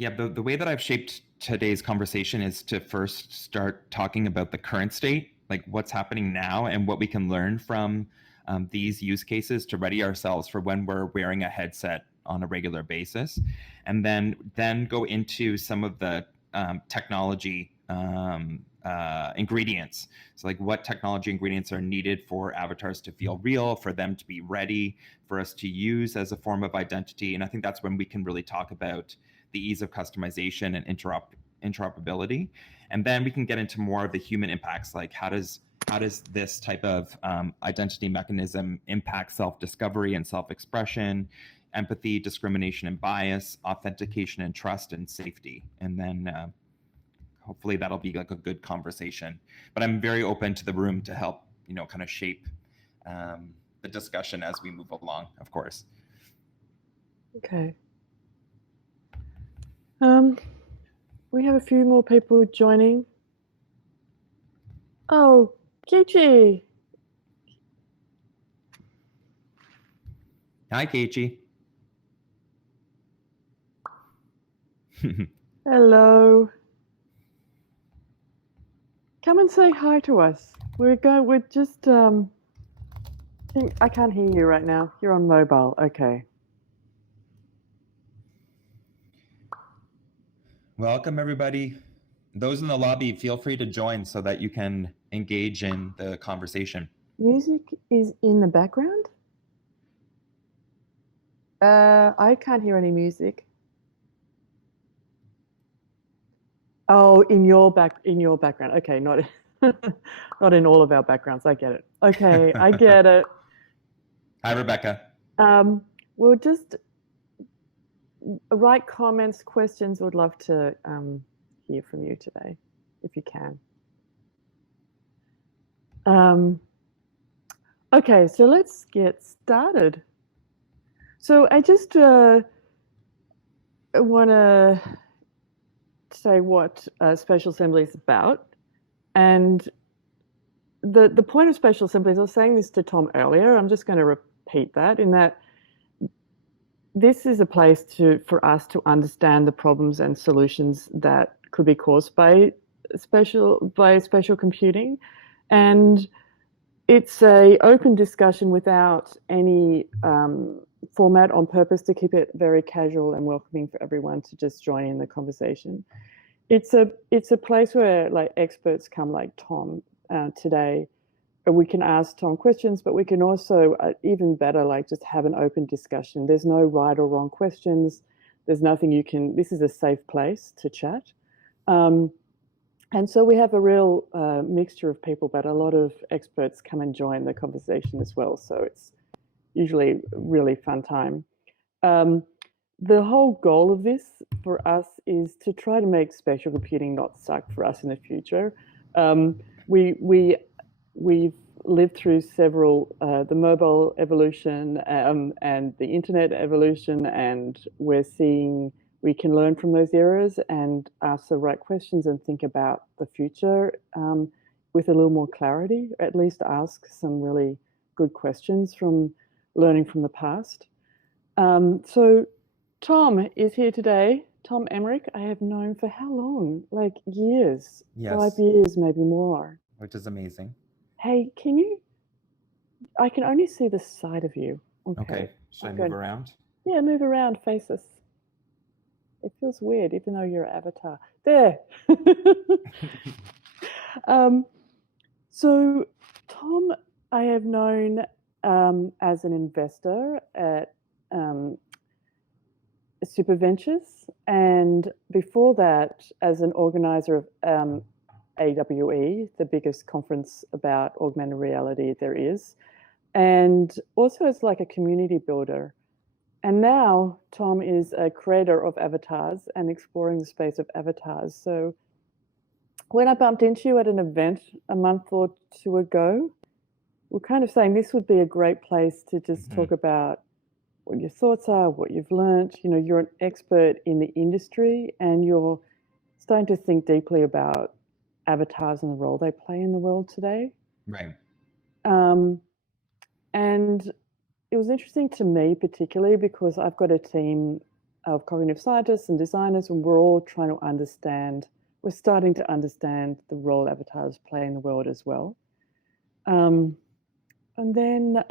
Yeah, the way that I've shaped today's conversation is to first start talking about the current state, like what's happening now and what we can learn from these use cases to ready ourselves for when we're wearing a headset on a regular basis, and then go into some of the technology ingredients. So, like, what technology ingredients are needed for avatars to feel real, for them to be ready for us to use as a form of identity, and I think that's when we can really talk about the ease of customization and interoperability. And then we can get into more of the human impacts, like how does this type of identity mechanism impact self-discovery and self-expression, empathy, discrimination and bias, authentication and trust, and safety. And then hopefully that'll be like a good conversation. But I'm very open to the room to help, kind of shape the discussion as we move along, of course. Okay. We have a few more people joining. Oh, Kichi. Hi, Kichi. Hello. Come and say hi to us. We're just, I can't hear you right now. You're on mobile. Okay. Welcome, everybody. Those in the lobby, feel free to join so that you can engage in the conversation. Music is in the background? I can't hear any music. Oh, in your background. Okay, not not in all of our backgrounds. I get it. Okay, I get it. Hi, Rebecca. We'll just write comments, questions. Would love to hear from you today, if you can. Okay, so let's get started. So I just want to say what Spatial Assembly is about. And the point of Spatial Assemblies, I was saying this to Tom earlier, I'm just going to repeat that, in that this is a place for us to understand the problems and solutions that could be caused by spatial computing. And it's a open discussion without any format, on purpose to keep it very casual and welcoming for everyone to just join in the conversation. It's a place where like experts come, like Tom today. We can ask Tom questions, but we can also, even better, like just have an open discussion. There's no right or wrong questions. There's nothing this is a safe place to chat. And so we have a real mixture of people, but a lot of experts come and join the conversation as well. So it's usually a really fun time. The whole goal of this for us is to try to make spatial computing not suck for us in the future. We've lived through several, the mobile evolution and the internet evolution, and we're seeing we can learn from those eras and ask the right questions and think about the future with a little more clarity, or at least ask some really good questions from learning from the past. So Tom is here today. Tom Emmerich, I have known for how long? Like years, Yes. 5 years, maybe more. Which is amazing. Hey, I can only see the side of you. Okay. Should I move around? Yeah, move around, face us. It feels weird, even though you're avatar. There. So Tom, I have known as an investor at SuperVentures, and before that as an organizer of AWE, the biggest conference about augmented reality there is, and also as like a community builder. And now Tom is a creator of avatars and exploring the space of avatars. So when I bumped into you at an event a month or two ago, we're kind of saying this would be a great place to just talk about what your thoughts are, what you've learned. You're an expert in the industry and you're starting to think deeply about avatars and the role they play in the world today. Right. And it was interesting to me particularly because I've got a team of cognitive scientists and designers, and we're all trying to understand. We're starting to understand the role avatars play in the world as well. And then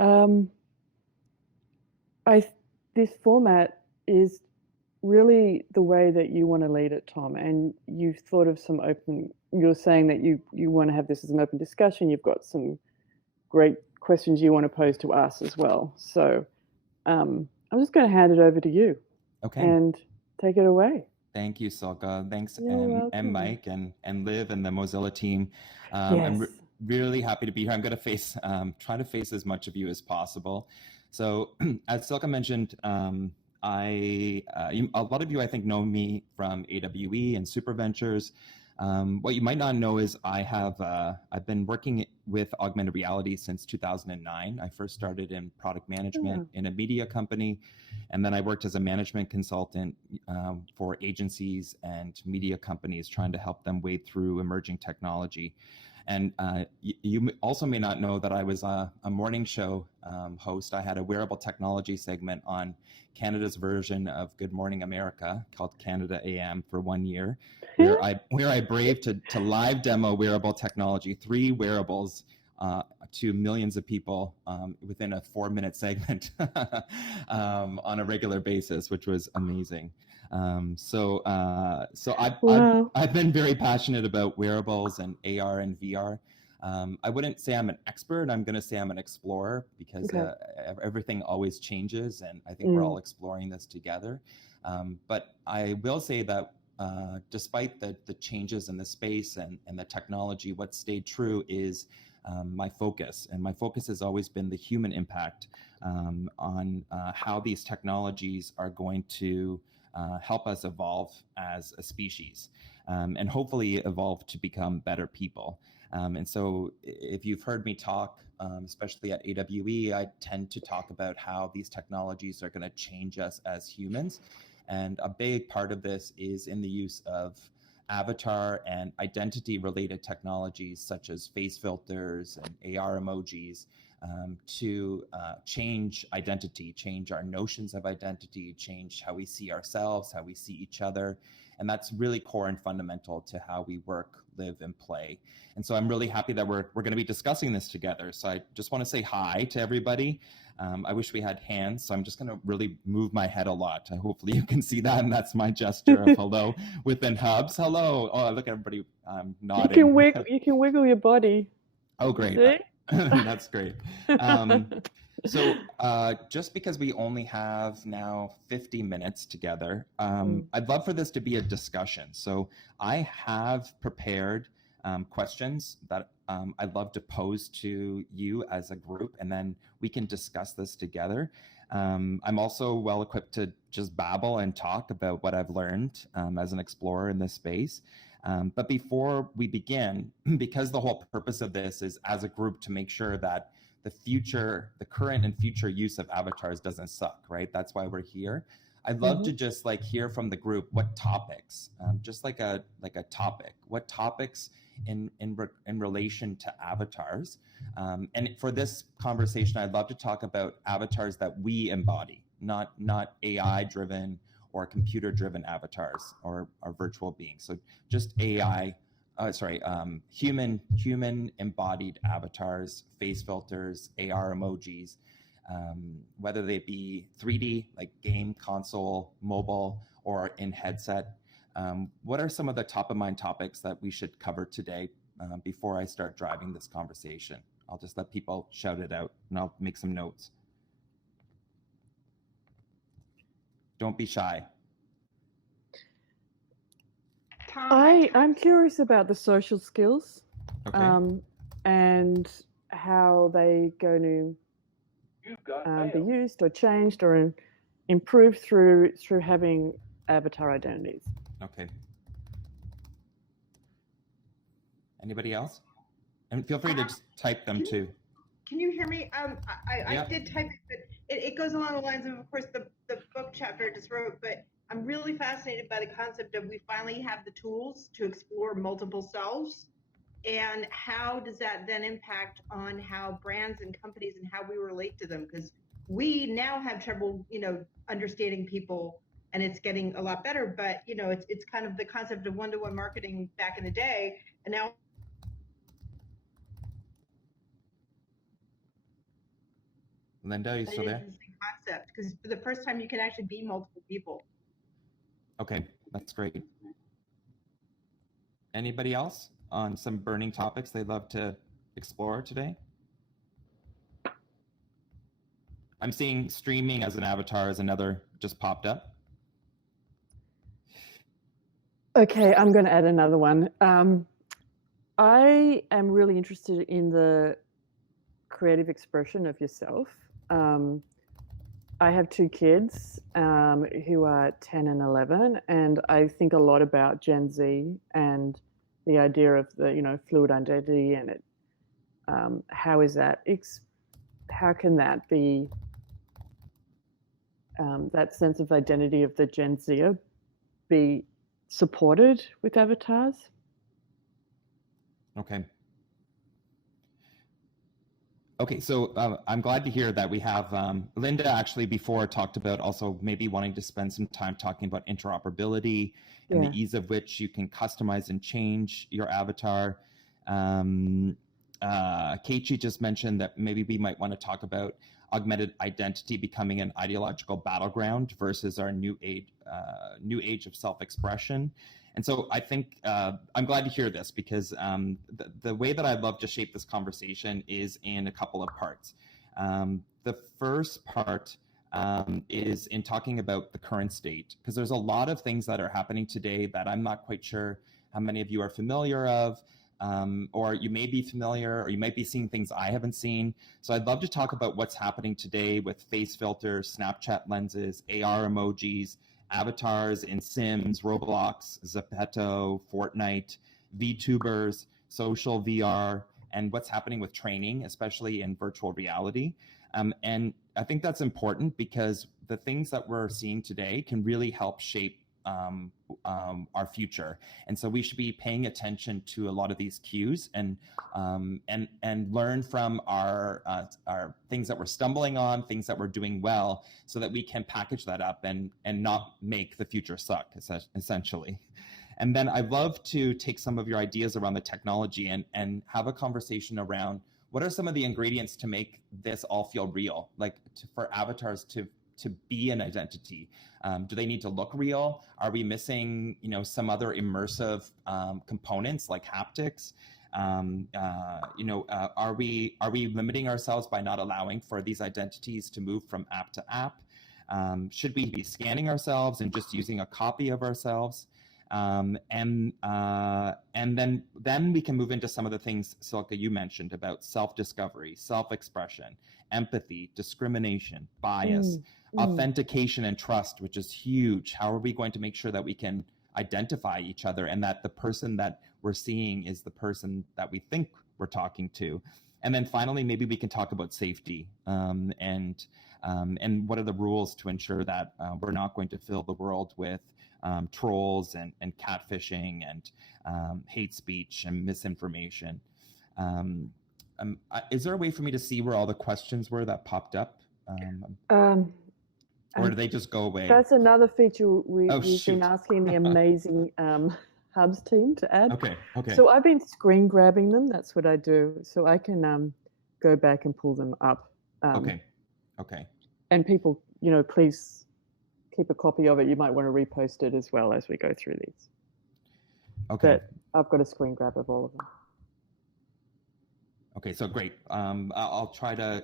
this format is really the way that you want to lead it, Tom. And you've thought of some open. You're saying that you want to have this as an open discussion. You've got some great questions you want to pose to us as well. So I'm just going to hand it over to you. Okay. And take it away. Thank you, Silke. Thanks, You're and Mike and Liv and the Mozilla team. Yes. I'm really happy to be here. I'm going to try to face as much of you as possible. So, as Silke mentioned, a lot of you, I think, know me from AWE and SuperVentures. What you might not know is I've been working with augmented reality since 2009. I first started in product management in a media company, and then I worked as a management consultant for agencies and media companies, trying to help them wade through emerging technology. And you also may not know that I was a morning show host. I had a wearable technology segment on Canada's version of Good Morning America called Canada AM for 1 year, where I braved to live demo wearable technology, 3 wearables to millions of people within a 4-minute segment on a regular basis, which was amazing. So I've been very passionate about wearables and AR and VR. I wouldn't say I'm an expert. I'm going to say I'm an explorer, because everything always changes, and I think we're all exploring this together. But I will say that despite the changes in the space and the technology, what stayed true is my focus. And my focus has always been the human impact on how these technologies are going to help us evolve as a species, and hopefully evolve to become better people. And so if you've heard me talk, especially at AWE, I tend to talk about how these technologies are going to change us as humans. And a big part of this is in the use of avatar and identity related technologies such as face filters and AR emojis to change identity, change our notions of identity, change how we see ourselves, how we see each other. And that's really core and fundamental to how we work, live, and play. And so I'm really happy that we're going to be discussing this together. So I just want to say hi to everybody. I wish we had hands, so I'm just going to really move my head a lot. Hopefully you can see that, and that's my gesture of hello within Hubs. Hello. Oh, look at everybody nodding. You can wiggle your body. Oh, great. That's great. So just because we only have now 50 minutes together, I'd love for this to be a discussion. So I have prepared questions that I'd love to pose to you as a group, and then we can discuss this together. I'm also well equipped to just babble and talk about what I've learned as an explorer in this space. But before we begin, because the whole purpose of this is as a group to make sure that the current and future use of avatars doesn't suck, right? That's why we're here. I'd love to just hear from the group what topics, just like a topic, what topics in relation to avatars. And for this conversation, I'd love to talk about avatars that we embody, not AI driven or computer driven avatars or virtual beings. So just human embodied avatars, face filters, AR emojis, whether they be 3D, like game, console, mobile, or in headset. What are some of the top of mind topics that we should cover today before I start driving this conversation? I'll just let people shout it out, and I'll make some notes. Don't be shy. I'm curious about the social skills, Okay. and how they going to be used or changed or improved through having avatar identities. Okay. Anybody else? And feel free to just type them too. Can you hear me? I did type it, but it goes along the lines of course, the book chapter I just wrote, but I'm really fascinated by the concept of we finally have the tools to explore multiple selves, and how does that then impact on how brands and companies and how we relate to them? Because we now have trouble, understanding people and it's getting a lot better. But it's kind of the concept of one-to-one marketing back in the day, and now Linda, are you it still is there? the same concept, because for the first time you can actually be multiple people. Okay, that's great. Anybody else on some burning topics they'd love to explore today? I'm seeing streaming as an avatar as another just popped up. Okay, I'm going to add another one. I am really interested in the creative expression of yourself. I have two kids who are 10 and 11, and I think a lot about Gen Z and the idea of the fluid identity, and it how can that be that sense of identity of the Gen Zer be supported with avatars? Okay. Okay, so I'm glad to hear that we have Linda actually before talked about also maybe wanting to spend some time talking about interoperability and the ease of which you can customize and change your avatar. Keiichi just mentioned that maybe we might want to talk about augmented identity becoming an ideological battleground versus our new age of self-expression. And so I think I'm glad to hear this, because the way that I'd love to shape this conversation is in a couple of parts. The first part is in talking about the current state, because there's a lot of things that are happening today that I'm not quite sure how many of you are familiar of, or you may be familiar, or you might be seeing things I haven't seen. So I'd love to talk about what's happening today with face filters, Snapchat lenses, AR emojis, avatars in Sims, Roblox, Zepeto, Fortnite, VTubers, social VR, and what's happening with training, especially in virtual reality. And I think that's important, because the things that we're seeing today can really help shape our future, and so we should be paying attention to a lot of these cues and learn from our things that we're stumbling on, things that we're doing well, so that we can package that up and not make the future suck, essentially. And then I'd love to take some of your ideas around the technology and have a conversation around what are some of the ingredients to make this all feel real, like for avatars to be an identity. Do they need to look real? Are we missing, some other immersive components like haptics? Are we limiting ourselves by not allowing for these identities to move from app to app? Should we be scanning ourselves and just using a copy of ourselves? And then we can move into some of the things, Silke, you mentioned about self-discovery, self-expression, empathy, discrimination, bias, authentication, and trust, which is huge. How are we going to make sure that we can identify each other and that the person that we're seeing is the person that we think we're talking to? And then finally, maybe we can talk about safety and what are the rules to ensure that we're not going to fill the world with trolls and catfishing and hate speech and misinformation. Is there a way for me to see where all the questions were that popped up? Or do they just go away? That's another feature we've been asking the amazing Hubs team to add. Okay. So I've been screen grabbing them. That's what I do. So I can go back and pull them up. Okay. And people, please keep a copy of it. You might want to repost it as well as we go through these. Okay. But I've got a screen grab of all of them. Okay, so great. I'll try to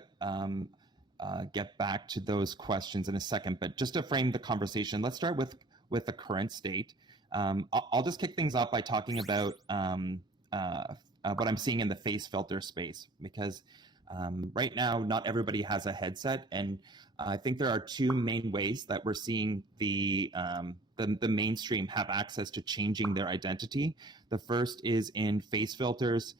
get back to those questions in a second, but just to frame the conversation, let's start with the current state. I'll just kick things off by talking about what I'm seeing in the face filter space, because right now not everybody has a headset, and I think there are two main ways that we're seeing the mainstream have access to changing their identity. The first is in face filters.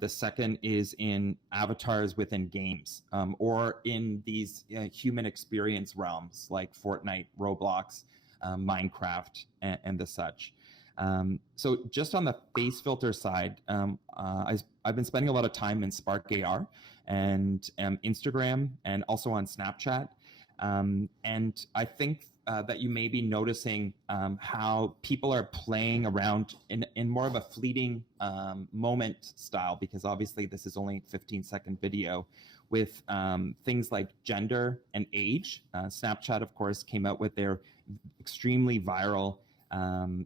The second is in avatars within games, or in these human experience realms like Fortnite, Roblox, Minecraft, and the such. So just on the face filter side, I've been spending a lot of time in Spark AR and Instagram, and also on Snapchat. And I think that you may be noticing how people are playing around in more of a fleeting moment style, because obviously this is only a 15-second video, with things like gender and age. Snapchat, of course, came out with their extremely viral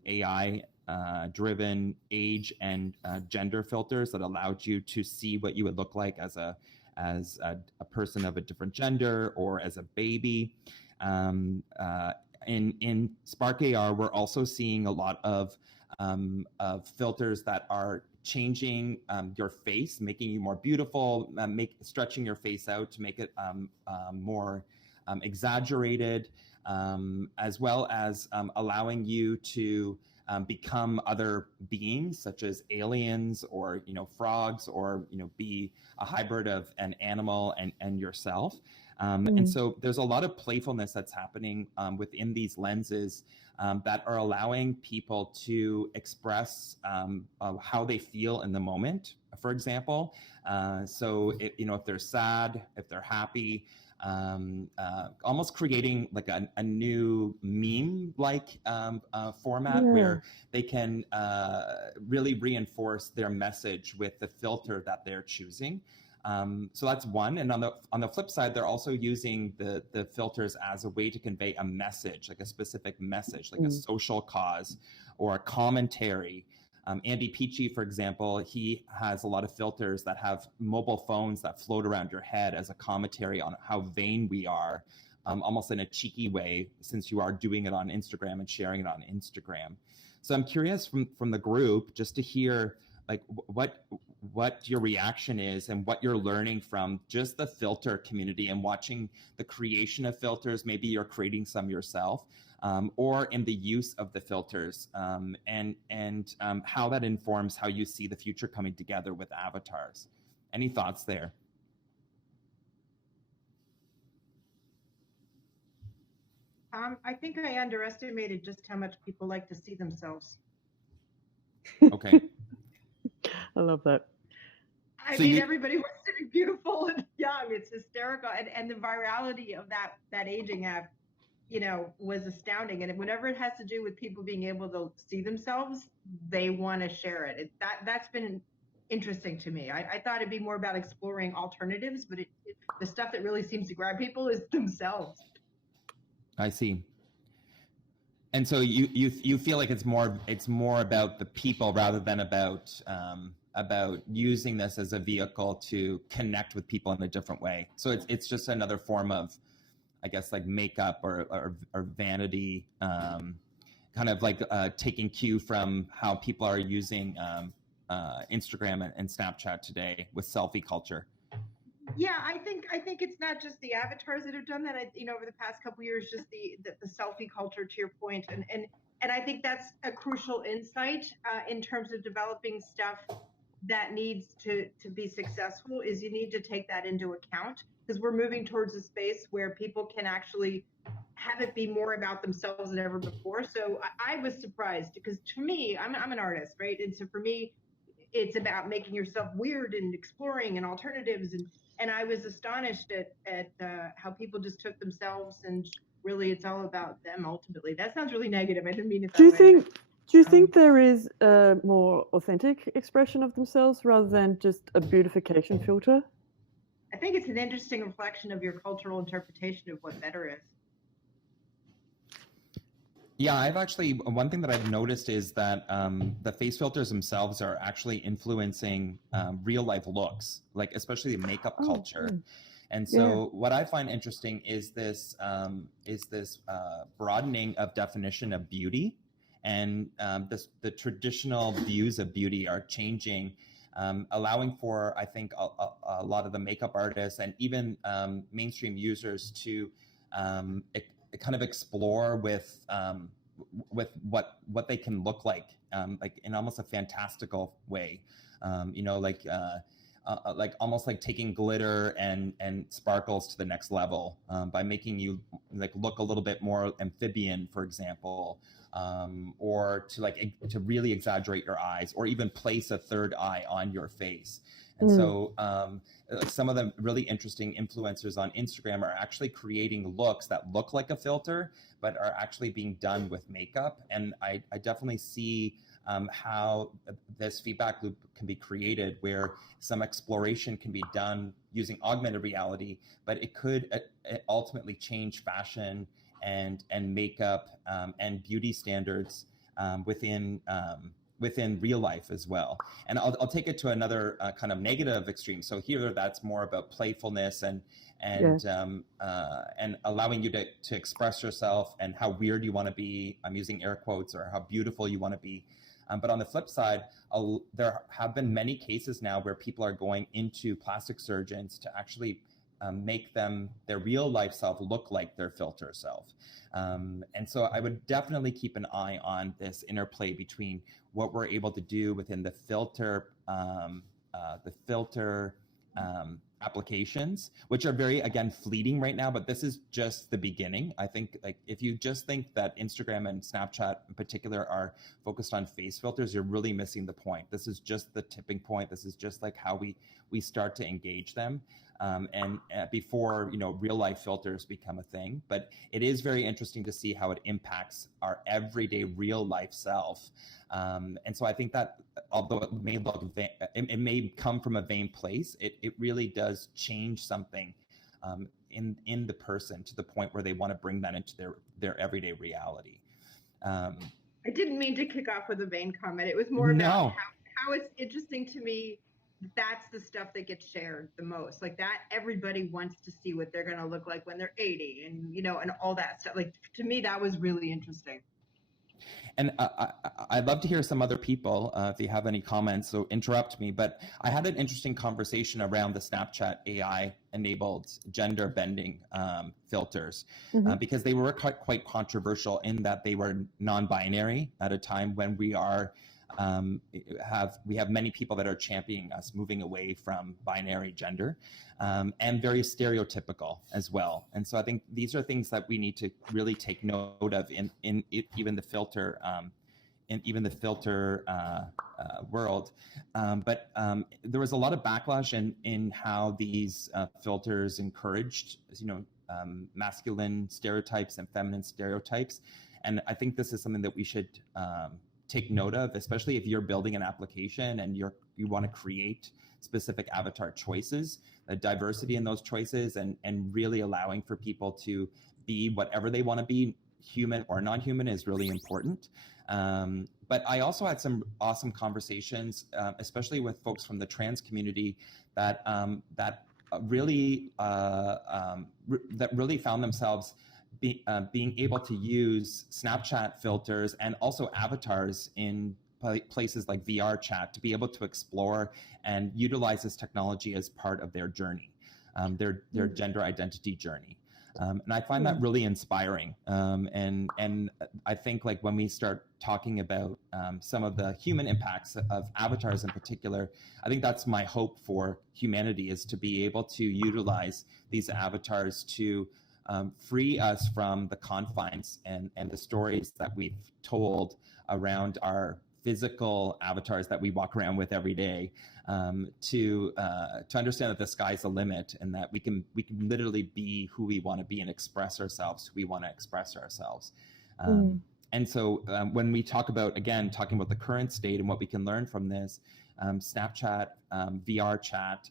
AI driven age and gender filters that allowed you to see what you would look like as a person of a different gender or as a baby. In Spark AR, we're also seeing a lot of filters that are changing your face, making you more beautiful, stretching your face out to make it more exaggerated, as well as allowing you to become other beings, such as aliens or frogs, or be a hybrid of an animal and yourself. And so there's a lot of playfulness that's happening within these lenses that are allowing people to express how they feel in the moment, for example. So if they're sad, if they're happy, almost creating like a new meme-like format where they can really reinforce their message with the filter that they're choosing. So that's one. And on the flip side, they're also using the filters as a way to convey a message, like a specific message, like a social cause or a commentary. Andy Peachy, for example, he has a lot of filters that have mobile phones that float around your head as a commentary on how vain we are, almost in a cheeky way, since you are doing it on Instagram and sharing it on Instagram. So I'm curious from the group just to hear like what your reaction is and what you're learning from just the filter community and watching the creation of filters. Maybe you're creating some yourself. Or in the use of the filters, and how that informs how you see the future coming together with avatars. Any thoughts there? I think I underestimated just how much people like to see themselves. Okay. I love that. I mean, everybody wants to be beautiful and young. It's hysterical, and the virality of that aging app, was astounding. And whenever it has to do with people being able to see themselves, they want to share it. That's been interesting to me. I thought it'd be more about exploring alternatives, but the stuff that really seems to grab people is themselves. I see. And so you feel like it's more about the people rather than about using this as a vehicle to connect with people in a different way. So it's just another form of, I guess, like makeup or vanity, kind of like taking cue from how people are using Instagram and Snapchat today with selfie culture. Yeah, I think it's not just the avatars that have done that. Over the past couple of years, just the selfie culture, to your point, and I think that's a crucial insight in terms of developing stuff that needs to be successful. Is you need to take that into account, because we're moving towards a space where people can actually have it be more about themselves than ever before. So I was surprised, because to me, I'm an artist, right? And so for me, it's about making yourself weird and exploring and alternatives. And I was astonished at how people just took themselves, and really it's all about them ultimately. That sounds really negative. I didn't mean it that way. Do you think there is a more authentic expression of themselves rather than just a beautification filter? I think it's an interesting reflection of your cultural interpretation of what better is. Yeah, one thing that I've noticed is that the face filters themselves are actually influencing real life looks, like especially the makeup culture. And so what I find interesting is this broadening of definition of beauty, and the traditional views of beauty are changing, allowing for, I think, a lot of the makeup artists and even mainstream users to kind of explore with what they can look like in almost a fantastical way, like almost like taking glitter and sparkles to the next level by making you like look a little bit more amphibian, for example, or to really exaggerate your eyes, or even place a third eye on your face. And so some of the really interesting influencers on Instagram are actually creating looks that look like a filter, but are actually being done with makeup. And I definitely see how this feedback loop can be created, where some exploration can be done using augmented reality, but it could ultimately change fashion and makeup and beauty standards within real life as well. And I'll take it to another kind of negative extreme. So here, that's more about playfulness and allowing you to express yourself and how weird you want to be. I'm using air quotes, or how beautiful you want to be. But on the flip side, there have been many cases now where people are going into plastic surgeons to actually make their real life self look like their filter self. And so I would definitely keep an eye on this interplay between what we're able to do within the filter applications, which are very, again, fleeting right now, but this is just the beginning. I think, like, if you just think that Instagram and Snapchat in particular are focused on face filters, you're really missing the point. This is just the tipping point. This is just like how we start to engage them. And before, real life filters become a thing. But it is very interesting to see how it impacts our everyday real life self. And so I think that, although it may come from a vain place, it really does change something in the person, to the point where they want to bring that into their everyday reality. I didn't mean to kick off with a vain comment. It was more about how it's interesting to me. That's the stuff that gets shared the most. Like, that everybody wants to see what they're going to look like when they're 80, and and all that stuff. Like, to me, that was really interesting. And I'd love to hear some other people, if you have any comments, so interrupt me. But I had an interesting conversation around the Snapchat AI-enabled gender bending filters, because they were quite controversial in that they were non-binary at a time when we have many people that are championing us moving away from binary gender, and very stereotypical as well. And so I think these are things that we need to really take note of in even the filter world. But there was a lot of backlash in how these filters encouraged, masculine stereotypes and feminine stereotypes. And I think this is something that we should take note of, especially if you're building an application and you want to create specific avatar choices, the diversity in those choices, and really allowing for people to be whatever they want to be, human or non-human, is really important. But I also had some awesome conversations, especially with folks from the trans community, that really found themselves being able to use Snapchat filters and also avatars in places like VR chat to be able to explore and utilize this technology as part of their journey, their gender identity journey. And I find that really inspiring. And I think, like, when we start talking about some of the human impacts of avatars in particular, I think that's my hope for humanity, is to be able to utilize these avatars to free us from the confines and the stories that we've told around our physical avatars that we walk around with every day, to understand that the sky's the limit, and that we can literally be who we want to be and express ourselves, who we want to express ourselves. And so when we talking about the current state and what we can learn from this, Snapchat, VR chat,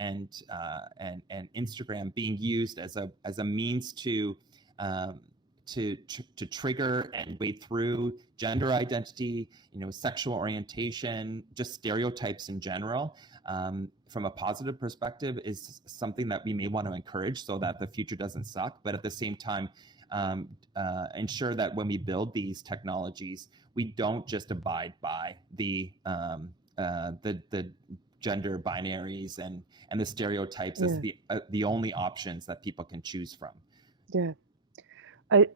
and Instagram being used as a means to trigger and wade through gender identity, sexual orientation, just stereotypes in general, from a positive perspective, is something that we may want to encourage, so that the future doesn't suck. But at the same time, ensure that when we build these technologies, we don't just abide by the gender binaries and the stereotypes as the only options that people can choose from. Yeah.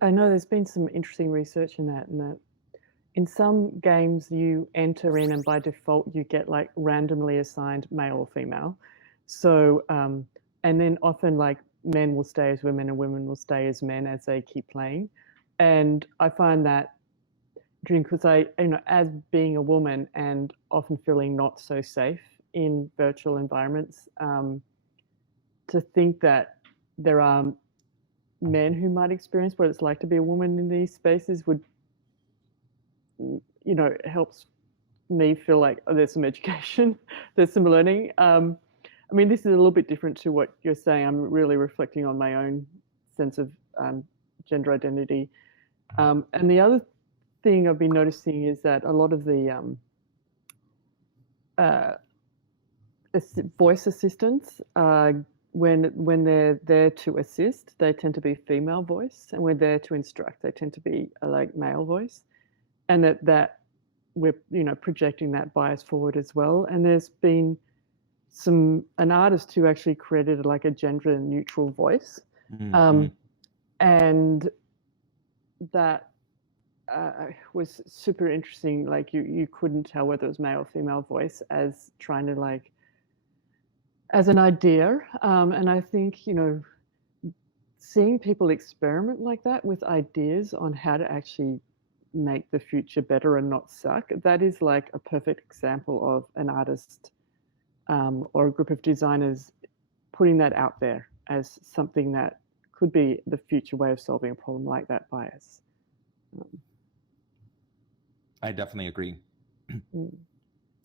I know there's been some interesting research in that, in some games you enter in and by default you get like randomly assigned male or female. So, and then often like men will stay as women and women will stay as men as they keep playing. And I find that because as being a woman and often feeling not so safe in virtual environments. To think that there are men who might experience what it's like to be a woman in these spaces would, helps me feel like, oh, there's some education, there's some learning. I mean, this is a little bit different to what you're saying. I'm really reflecting on my own sense of gender identity. And the other thing I've been noticing is that a lot of the voice assistants, when they're there to assist, they tend to be female voice, and when they're to instruct, they tend to be like male voice, and that we're projecting that bias forward as well. And there's been an artist who actually created like a gender neutral voice, and that was super interesting. Like you couldn't tell whether it was male or female voice as trying to as an idea. And I think, seeing people experiment like that with ideas on how to actually make the future better and not suck, that is like a perfect example of an artist or a group of designers putting that out there as something that could be the future way of solving a problem like that bias. I definitely agree.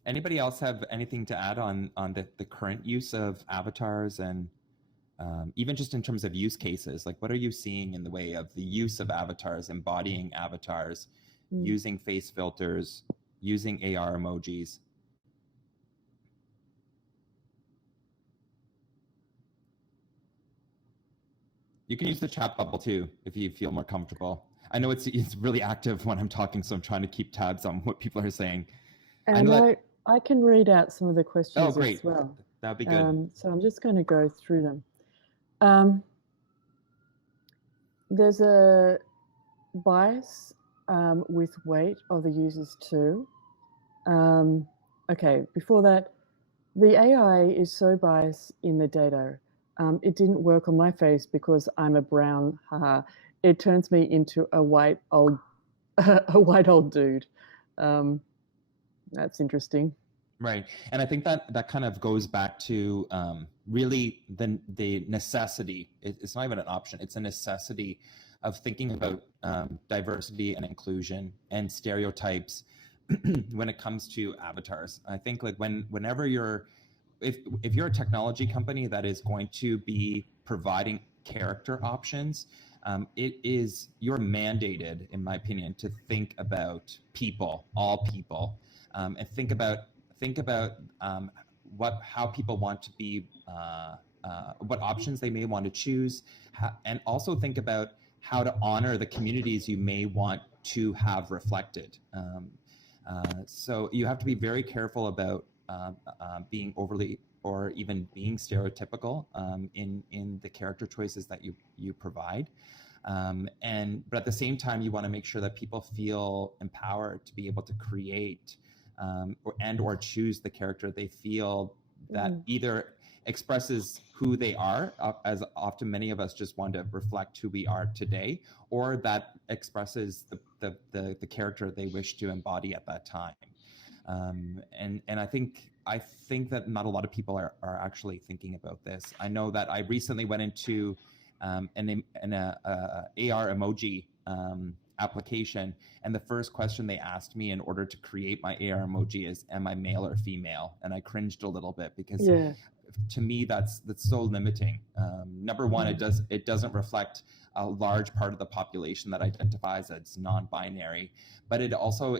Anybody else have anything to add on the current use of avatars, and even just in terms of use cases? Like, what are you seeing in the way of the use of avatars, embodying avatars, using face filters, using AR emojis? You can use the chat bubble too if you feel more comfortable. I know it's really active when I'm talking, so I'm trying to keep tabs on what people are saying. And I can read out some of the questions as well. That'd be good. So I'm just going to go through them. There's a bias with weight of the users too. Okay, before that, the AI is so biased in the data. It didn't work on my face because I'm a brown, haha. It turns me into a white old dude. That's interesting. Right. And I think that kind of goes back to really the necessity. It's not even an option. It's a necessity of thinking about diversity and inclusion and stereotypes when it comes to avatars. I think like whenever if you're a technology company that is going to be providing character options, you're mandated, in my opinion, to think about people, all people, and think about how people want to be, what options they may want to choose, and also think about how to honor the communities you may want to have reflected. So you have to be very careful about being overly or even being stereotypical in the character choices that you provide. But at the same time, you want to make sure that people feel empowered to be able to create or choose the character they feel that either expresses who they are, as often many of us just want to reflect who we are today, or that expresses the character they wish to embody at that time. And I think that not a lot of people are actually thinking about this. I know that I recently went into an AR emoji application, and the first question they asked me in order to create my AR emoji is, am I male or female? And I cringed a little bit because to me that's so limiting. Number one, it doesn't reflect a large part of the population that identifies as non-binary, but it also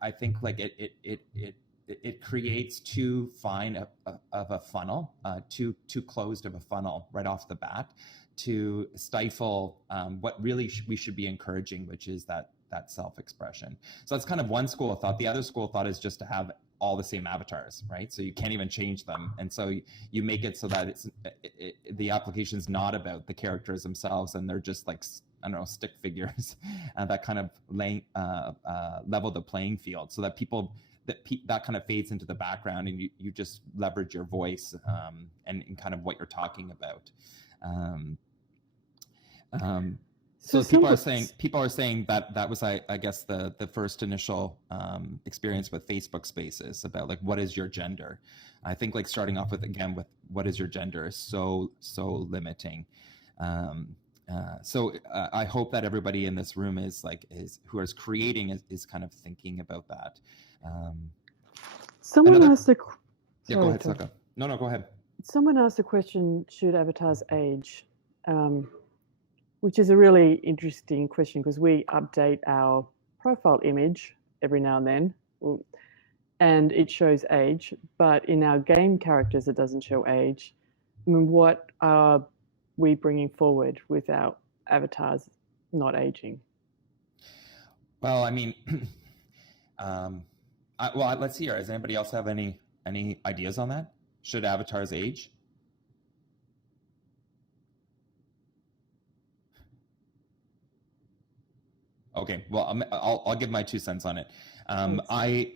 I think like it creates too fine of a funnel, too closed of a funnel right off the bat, to stifle what really we should be encouraging, which is that self-expression. So that's kind of one school of thought. The other school of thought is just to have all the same avatars, right? So you can't even change them, and so you make it so that the application's not about the characters themselves, and they're just like, I don't know, stick figures that kind of level the playing field, so that people that kind of fades into the background, and you just leverage your voice and kind of what you're talking about. So people are saying that that was, I guess, the first initial experience with Facebook Spaces about like, what is your gender? I think like starting off with, again, with what is your gender is so limiting. So I hope that everybody in this room is who is creating is kind of thinking about that. Someone asked a yeah, go ahead, Saka. No, go ahead. Someone asked the question, should avatars age? Which is a really interesting question because we update our profile image every now and then, and it shows age, but in our game characters, it doesn't show age. I mean, what are we bringing forward with our avatars not aging? Well, I mean, well, let's see here. Does anybody else have any ideas on that? Should avatars age? Okay, well, I'll give my 2 cents on it. I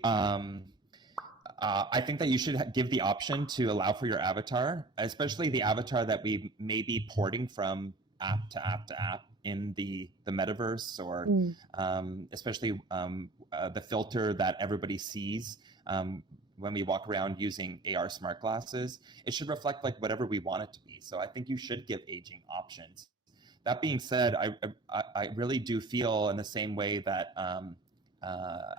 think that you should give the option to allow for your avatar, especially the avatar that we may be porting from app to app to app in the metaverse, or especially the filter that everybody sees when we walk around using AR smart glasses. It should reflect like whatever we want it to be. So I think you should give aging options. That being said, I really do feel in the same way that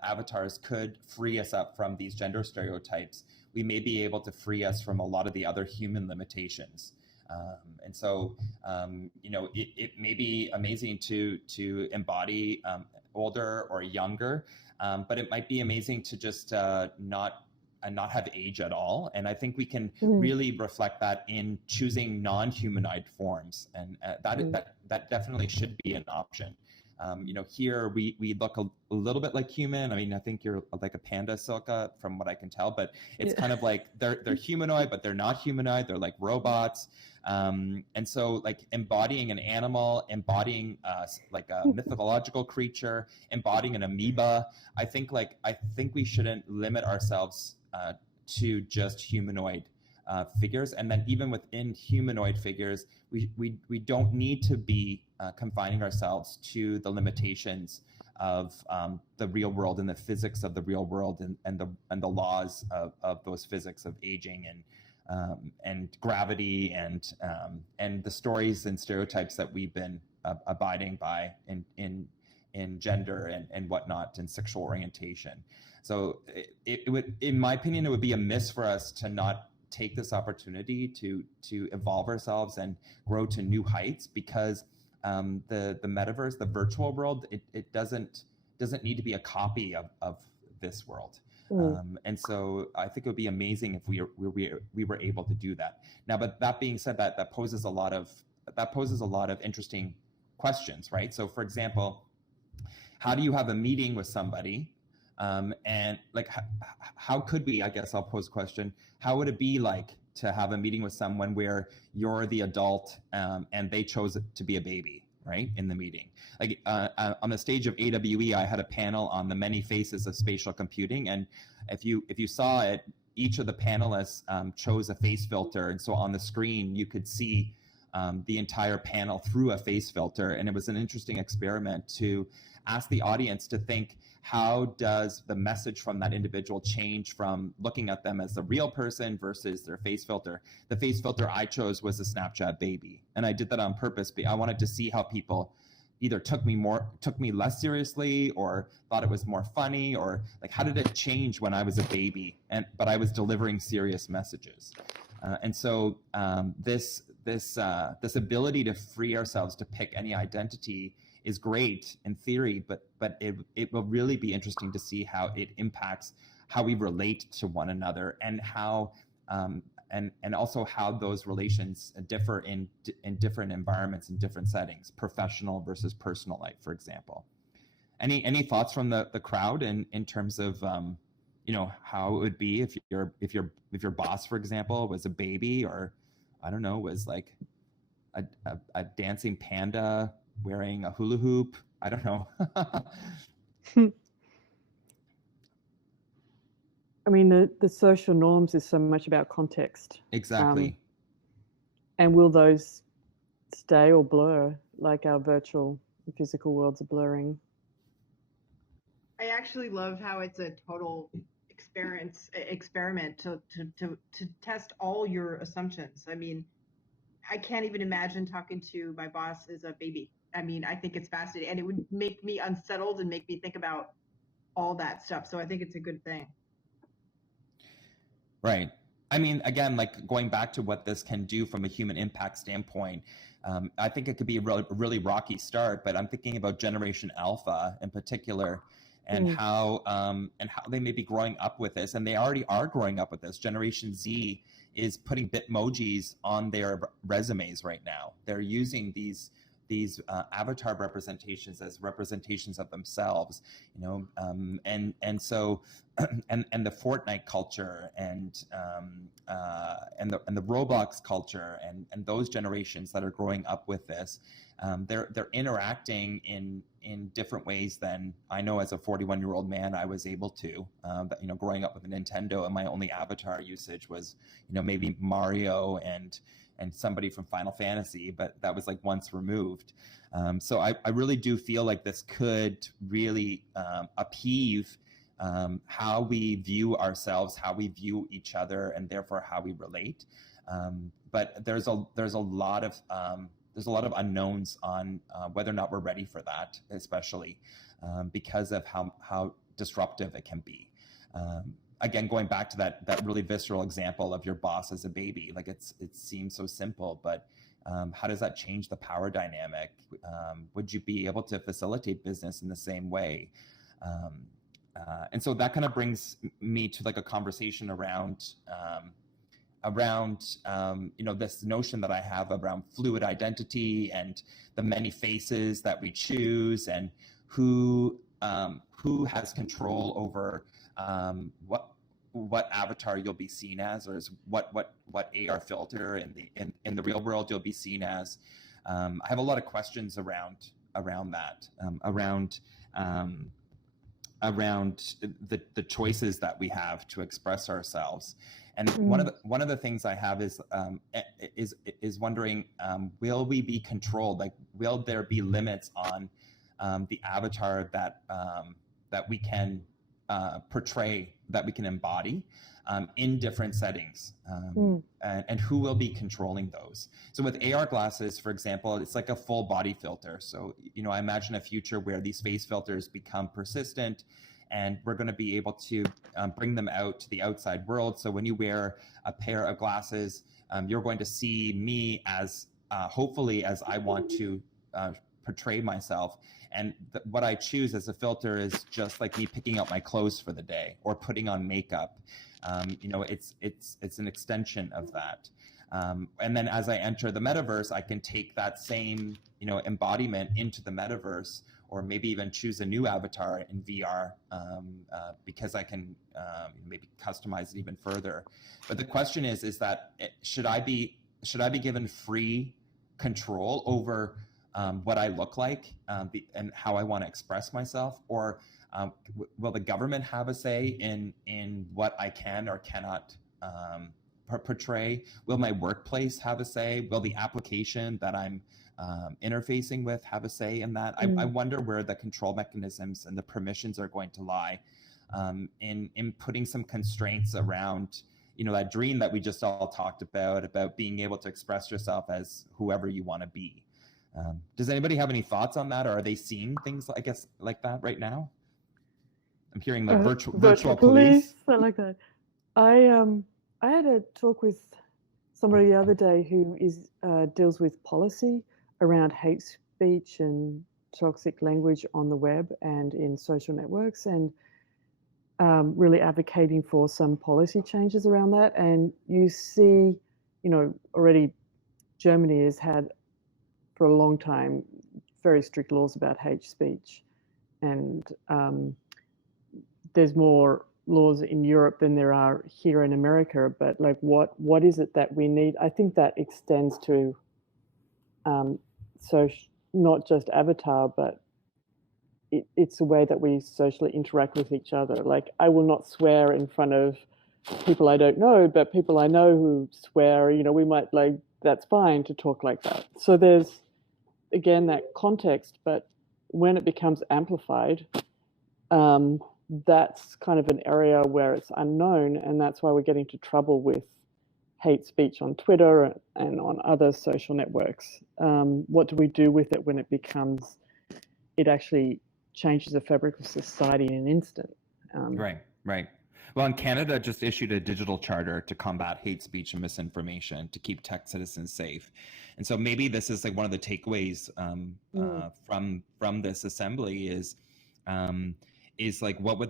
avatars could free us up from these gender stereotypes. We may be able to free us from a lot of the other human limitations. And so, it may be amazing to embody older or younger, but it might be amazing to just not have age at all. And I think we can really reflect that in choosing non-humanoid forms, and that definitely should be an option. Here we look a little bit like human. I mean, I think you're like a panda, Silka, from what I can tell, but it's kind of like they're humanoid, but they're not humanoid. They're like robots. And so like embodying an animal, embodying like a mythological creature, embodying an amoeba, I think we shouldn't limit ourselves to just humanoid figures. And then even within humanoid figures, we don't need to be confining ourselves to the limitations of the real world and the physics of the real world, and the laws of those physics of aging and gravity and the stories and stereotypes that we've been abiding by in gender and whatnot, and sexual orientation. So it would, in my opinion, it would be amiss for us to not take this opportunity to evolve ourselves and grow to new heights, because the metaverse, the virtual world, it doesn't need to be a copy of this world. And so I think it would be amazing if we were able to do that. Now, but that being said, that poses a lot of interesting questions, right? So for example, how do you have a meeting with somebody? And like, how could we, I guess I'll pose a question, how would it be like to have a meeting with someone where you're the adult and they chose to be a baby, right, in the meeting? Like on the stage of AWE, I had a panel on the many faces of spatial computing. And if you saw it, each of the panelists chose a face filter. And so on the screen, you could see the entire panel through a face filter. And it was an interesting experiment to ask the audience to think, how does the message from that individual change from looking at them as the real person versus their face filter? The face filter I chose was a Snapchat baby. And I did that on purpose. I wanted to see how people either took me less seriously, or thought it was more funny, or like, how did it change when I was a baby but I was delivering serious messages? And so this ability to free ourselves to pick any identity is great in theory, but it will really be interesting to see how it impacts how we relate to one another, and how and also how those relations differ in different environments and different settings, professional versus personal life, for example. Any thoughts from the crowd in terms of how it would be if your boss, for example, was a baby, or I don't know, was like a dancing panda wearing a hula hoop? I don't know. I mean, the social norms is so much about context. Exactly. And will those stay or blur like our virtual The physical worlds are blurring. I actually love how it's a total experiment to test all your assumptions. I mean, I can't even imagine talking to my boss as a baby. I mean, I think it's fascinating, and it would make me unsettled and make me think about all that stuff. So I think it's a good thing. Right. I mean, again, like going back to what this can do from a human impact standpoint, I think it could be a really rocky start, but I'm thinking about Generation Alpha in particular, and how they may be growing up with this, and they already are growing up with this. Generation Z is putting Bitmojis on their resumes right now. They're using these avatar representations as representations of themselves, and so and the Fortnite culture and the Roblox culture and those generations that are growing up with this, they're interacting in different ways than I know as a 41-year-old man I was able to. Growing up with a Nintendo, and my only avatar usage was maybe Mario and somebody from Final Fantasy, but that was like once removed. So I really do feel like this could really upheave how we view ourselves, how we view each other, and therefore how we relate. But there's a lot of unknowns on whether or not we're ready for that, especially because of how disruptive it can be. Again, going back to that really visceral example of your boss as a baby, like it seems so simple, but how does that change the power dynamic? Would you be able to facilitate business in the same way? And so that kind of brings me to like a conversation around this notion that I have around fluid identity and the many faces that we choose, and who has control over what avatar you'll be seen as, or is what AR filter in the real world you'll be seen as. I have a lot of questions around that, around the choices that we have to express ourselves. And one of the things I have is wondering, will we be controlled? Like, will there be limits on the avatar that we can portray, that we can embody in different settings, and who will be controlling those? So with AR glasses, for example, it's like a full body filter. So I imagine a future where these face filters become persistent, and we're going to be able to bring them out to the outside world. So when you wear a pair of glasses, you're going to see me as hopefully as I want to portray myself. And what I choose as a filter is just like me picking out my clothes for the day or putting on makeup. It's an extension of that. And then as I enter the metaverse, I can take that same embodiment into the metaverse, or maybe even choose a new avatar in VR, because I can maybe customize it even further. But the question is that should I be given free control over what I look like and how I want to express myself, or will the government have a say in what I can or cannot portray? Will my workplace have a say? Will the application that I'm interfacing with have a say in that? I wonder where the control mechanisms and the permissions are going to lie in putting some constraints around that dream that we just all talked about being able to express yourself as whoever you want to be. Does anybody have any thoughts on that, or are they seeing things, I guess, like that right now? I'm hearing the virtual police. I like that. I had a talk with somebody the other day who deals with policy around hate speech and toxic language on the web and in social networks, and really advocating for some policy changes around that. And you see, already Germany has had for a long time very strict laws about hate speech, and there's more laws in Europe than there are here in America. But like, what is it that we need? I think that extends to so not just avatar, but it's the way that we socially interact with each other. Like, I will not swear in front of people I don't know, but people I know who swear, we might, like, that's fine to talk like that. So there's, again, that context, but when it becomes amplified, that's kind of an area where it's unknown, and that's why we're getting into trouble with hate speech on Twitter and on other social networks. What do we do with it when it actually changes the fabric of society in an instant? Right. Well, and Canada just issued a digital charter to combat hate speech and misinformation to keep tech citizens safe. And so maybe this is like one of the takeaways from this assembly is like what would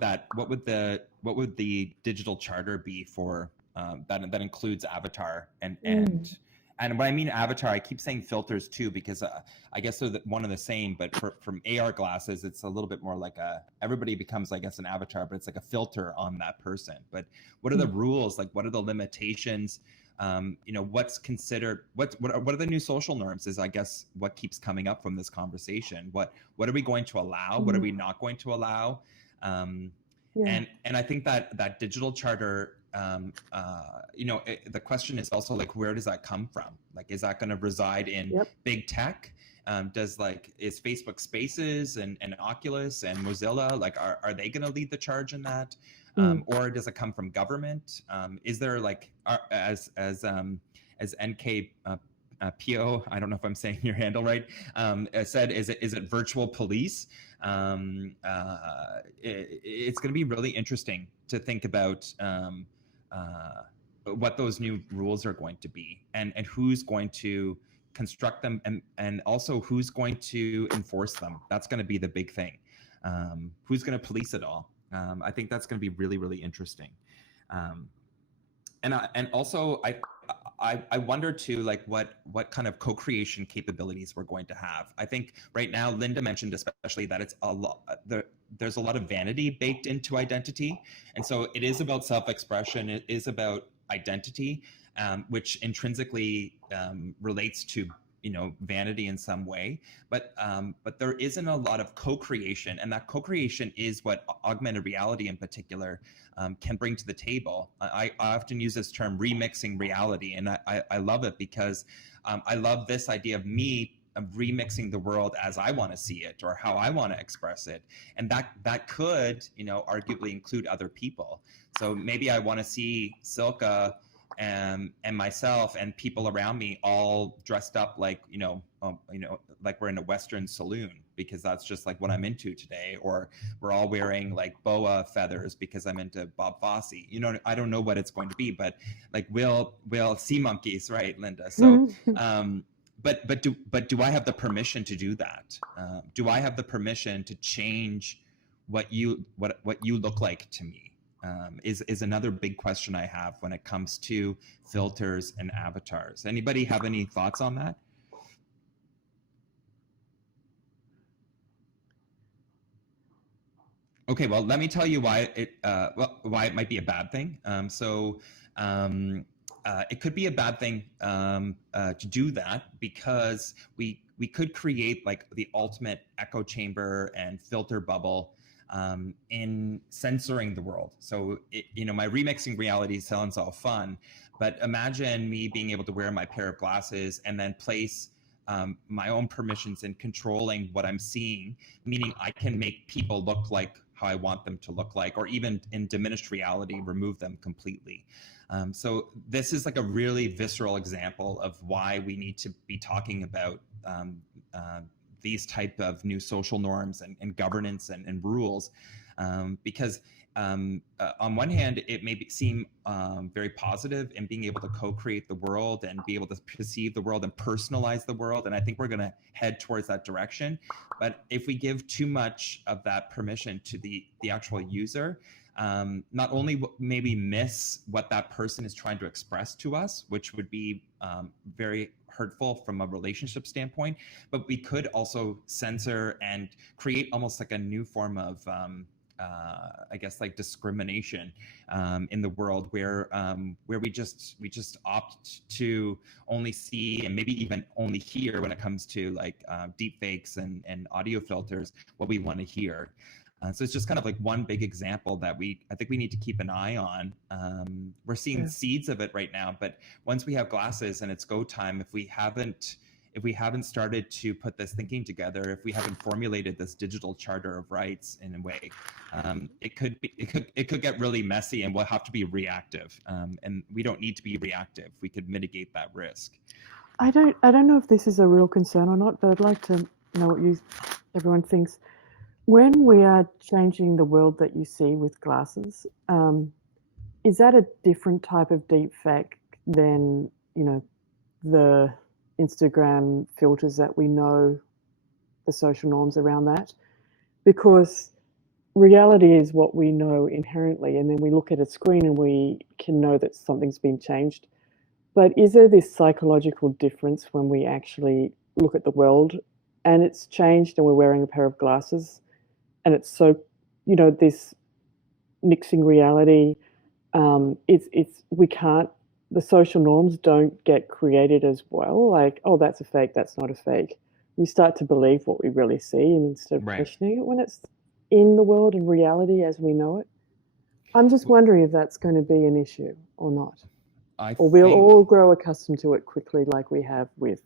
the digital charter be for that includes Avatar and when I mean Avatar, I keep saying filters too, because I guess they're one and the same, but from AR glasses, it's a little bit more like everybody becomes, I guess, an avatar, but it's like a filter on that person. But what are the rules? Like, what are the limitations? What's considered, what are the new social norms is, I guess, what keeps coming up from this conversation. What are we going to allow? What are we not going to allow? And I think that digital charter, the question is also like, where does that come from? Like, is that going to reside in big tech? Is Facebook Spaces and Oculus and Mozilla, like, are they going to lead the charge in that? Or does it come from government? Is there like, as NK Pio, I don't know if I'm saying your handle right, said, is it virtual police? It's going to be really interesting to think about what those new rules are going to be, and who's going to construct them, and also who's going to enforce them. That's going to be the big thing. Who's going to police it all? I think that's going to be really, really interesting. And also I wonder too, like what kind of co-creation capabilities we're going to have. I think right now, Linda mentioned especially that it's a lot, there's a lot of vanity baked into identity. And so it is about self-expression. It is about identity, which intrinsically relates to, vanity in some way, but there isn't a lot of co-creation, and that co-creation is what augmented reality in particular can bring to the table. I often use this term remixing reality, and I love it because I love this idea of me remixing the world as I want to see it or how I want to express it, and that could, arguably include other people. So maybe I want to see Silka and myself and people around me all dressed up like, like we're in a Western saloon, because that's just like what I'm into today. Or we're all wearing like boa feathers because I'm into Bob Fosse. I don't know what it's going to be, but like we'll sea monkeys, right, Linda? So, but do I have the permission to do that? Do I have the permission to change what you look like to me? Is another big question I have when it comes to filters and avatars. Anybody have any thoughts on that? Okay, well, let me tell you why it might be a bad thing. It could be a bad thing to do that, because we could create like the ultimate echo chamber and filter bubble in censoring the world. So, my remixing reality sounds all fun, but imagine me being able to wear my pair of glasses and then place my own permissions in controlling what I'm seeing, meaning I can make people look like how I want them to look like, or even in diminished reality, remove them completely. So this is like a really visceral example of why we need to be talking about these type of new social norms and governance and rules, because on one hand, it may seem very positive in being able to co-create the world and be able to perceive the world and personalize the world. And I think we're going to head towards that direction. But if we give too much of that permission to the actual user, not only maybe miss what that person is trying to express to us, which would be very hurtful from a relationship standpoint, but we could also censor and create almost like a new form of I guess like discrimination in the world, where we just opt to only see and maybe even only hear, when it comes to like deep fakes and audio filters, what we want to hear. So it's just kind of like one big example that I think we need to keep an eye on. We're seeing seeds of it right now, but once we have glasses and it's go time, if if we haven't started to put this thinking together, if we haven't formulated this digital charter of rights in a way, it could get really messy, and we'll have to be reactive. And we don't need to be reactive. We could mitigate that risk. I don't know if this is a real concern or not, but I'd like to know what everyone thinks. When we are changing the world that you see with glasses, is that a different type of deep fake than, the Instagram filters that we know, the social norms around that? Because reality is what we know inherently, and then we look at a screen and we can know that something's been changed. But is there this psychological difference when we actually look at the world and it's changed and we're wearing a pair of glasses and it's so, this mixing reality, the social norms don't get created as well. Like, oh, that's a fake, that's not a fake. We start to believe what we really see, and instead of questioning it when it's in the world and reality as we know it. I'm just wondering if that's going to be an issue or not. Or we'll all grow accustomed to it quickly like we have with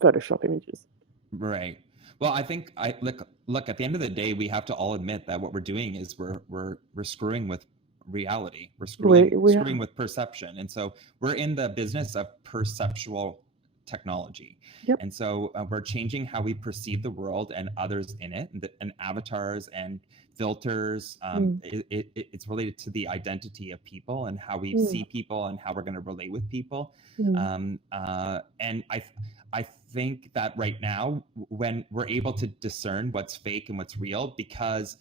Photoshop images. Right. Well, I think look, at the end of the day, we have to all admit that what we're doing is we're screwing with reality. We're screwing with perception. And so we're in the business of perceptual technology. Yep. And so we're changing how we perceive the world and others in it, and avatars and filters. It's related to the identity of people and how we see people and how we're going to relate with people. And I think that right now, when we're able to discern what's fake and what's real, because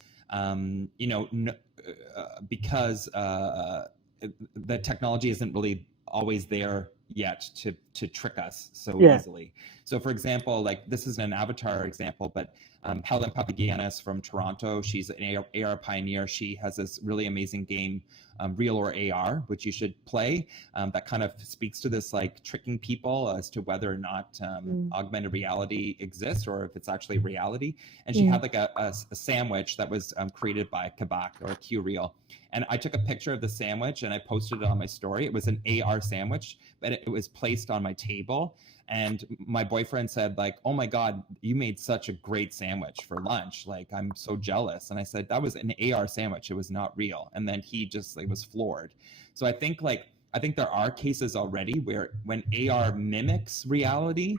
the technology isn't really always there yet to trick us so easily. So for example, like this is an avatar example, but Helen Papagiannis from Toronto, she's an AR pioneer. She has this really amazing game, Real or AR, which you should play, that kind of speaks to this like tricking people as to whether or not augmented reality exists or if it's actually reality. And she had like a sandwich that was created by Kabak or QReal. And I took a picture of the sandwich and I posted it on my story. It was an AR sandwich, but it was placed on my table. And my boyfriend said, like, oh my God, you made such a great sandwich for lunch. Like, I'm so jealous. And I said, that was an AR sandwich. It was not real. And then he just like was floored. So I think there are cases already where when AR mimics reality,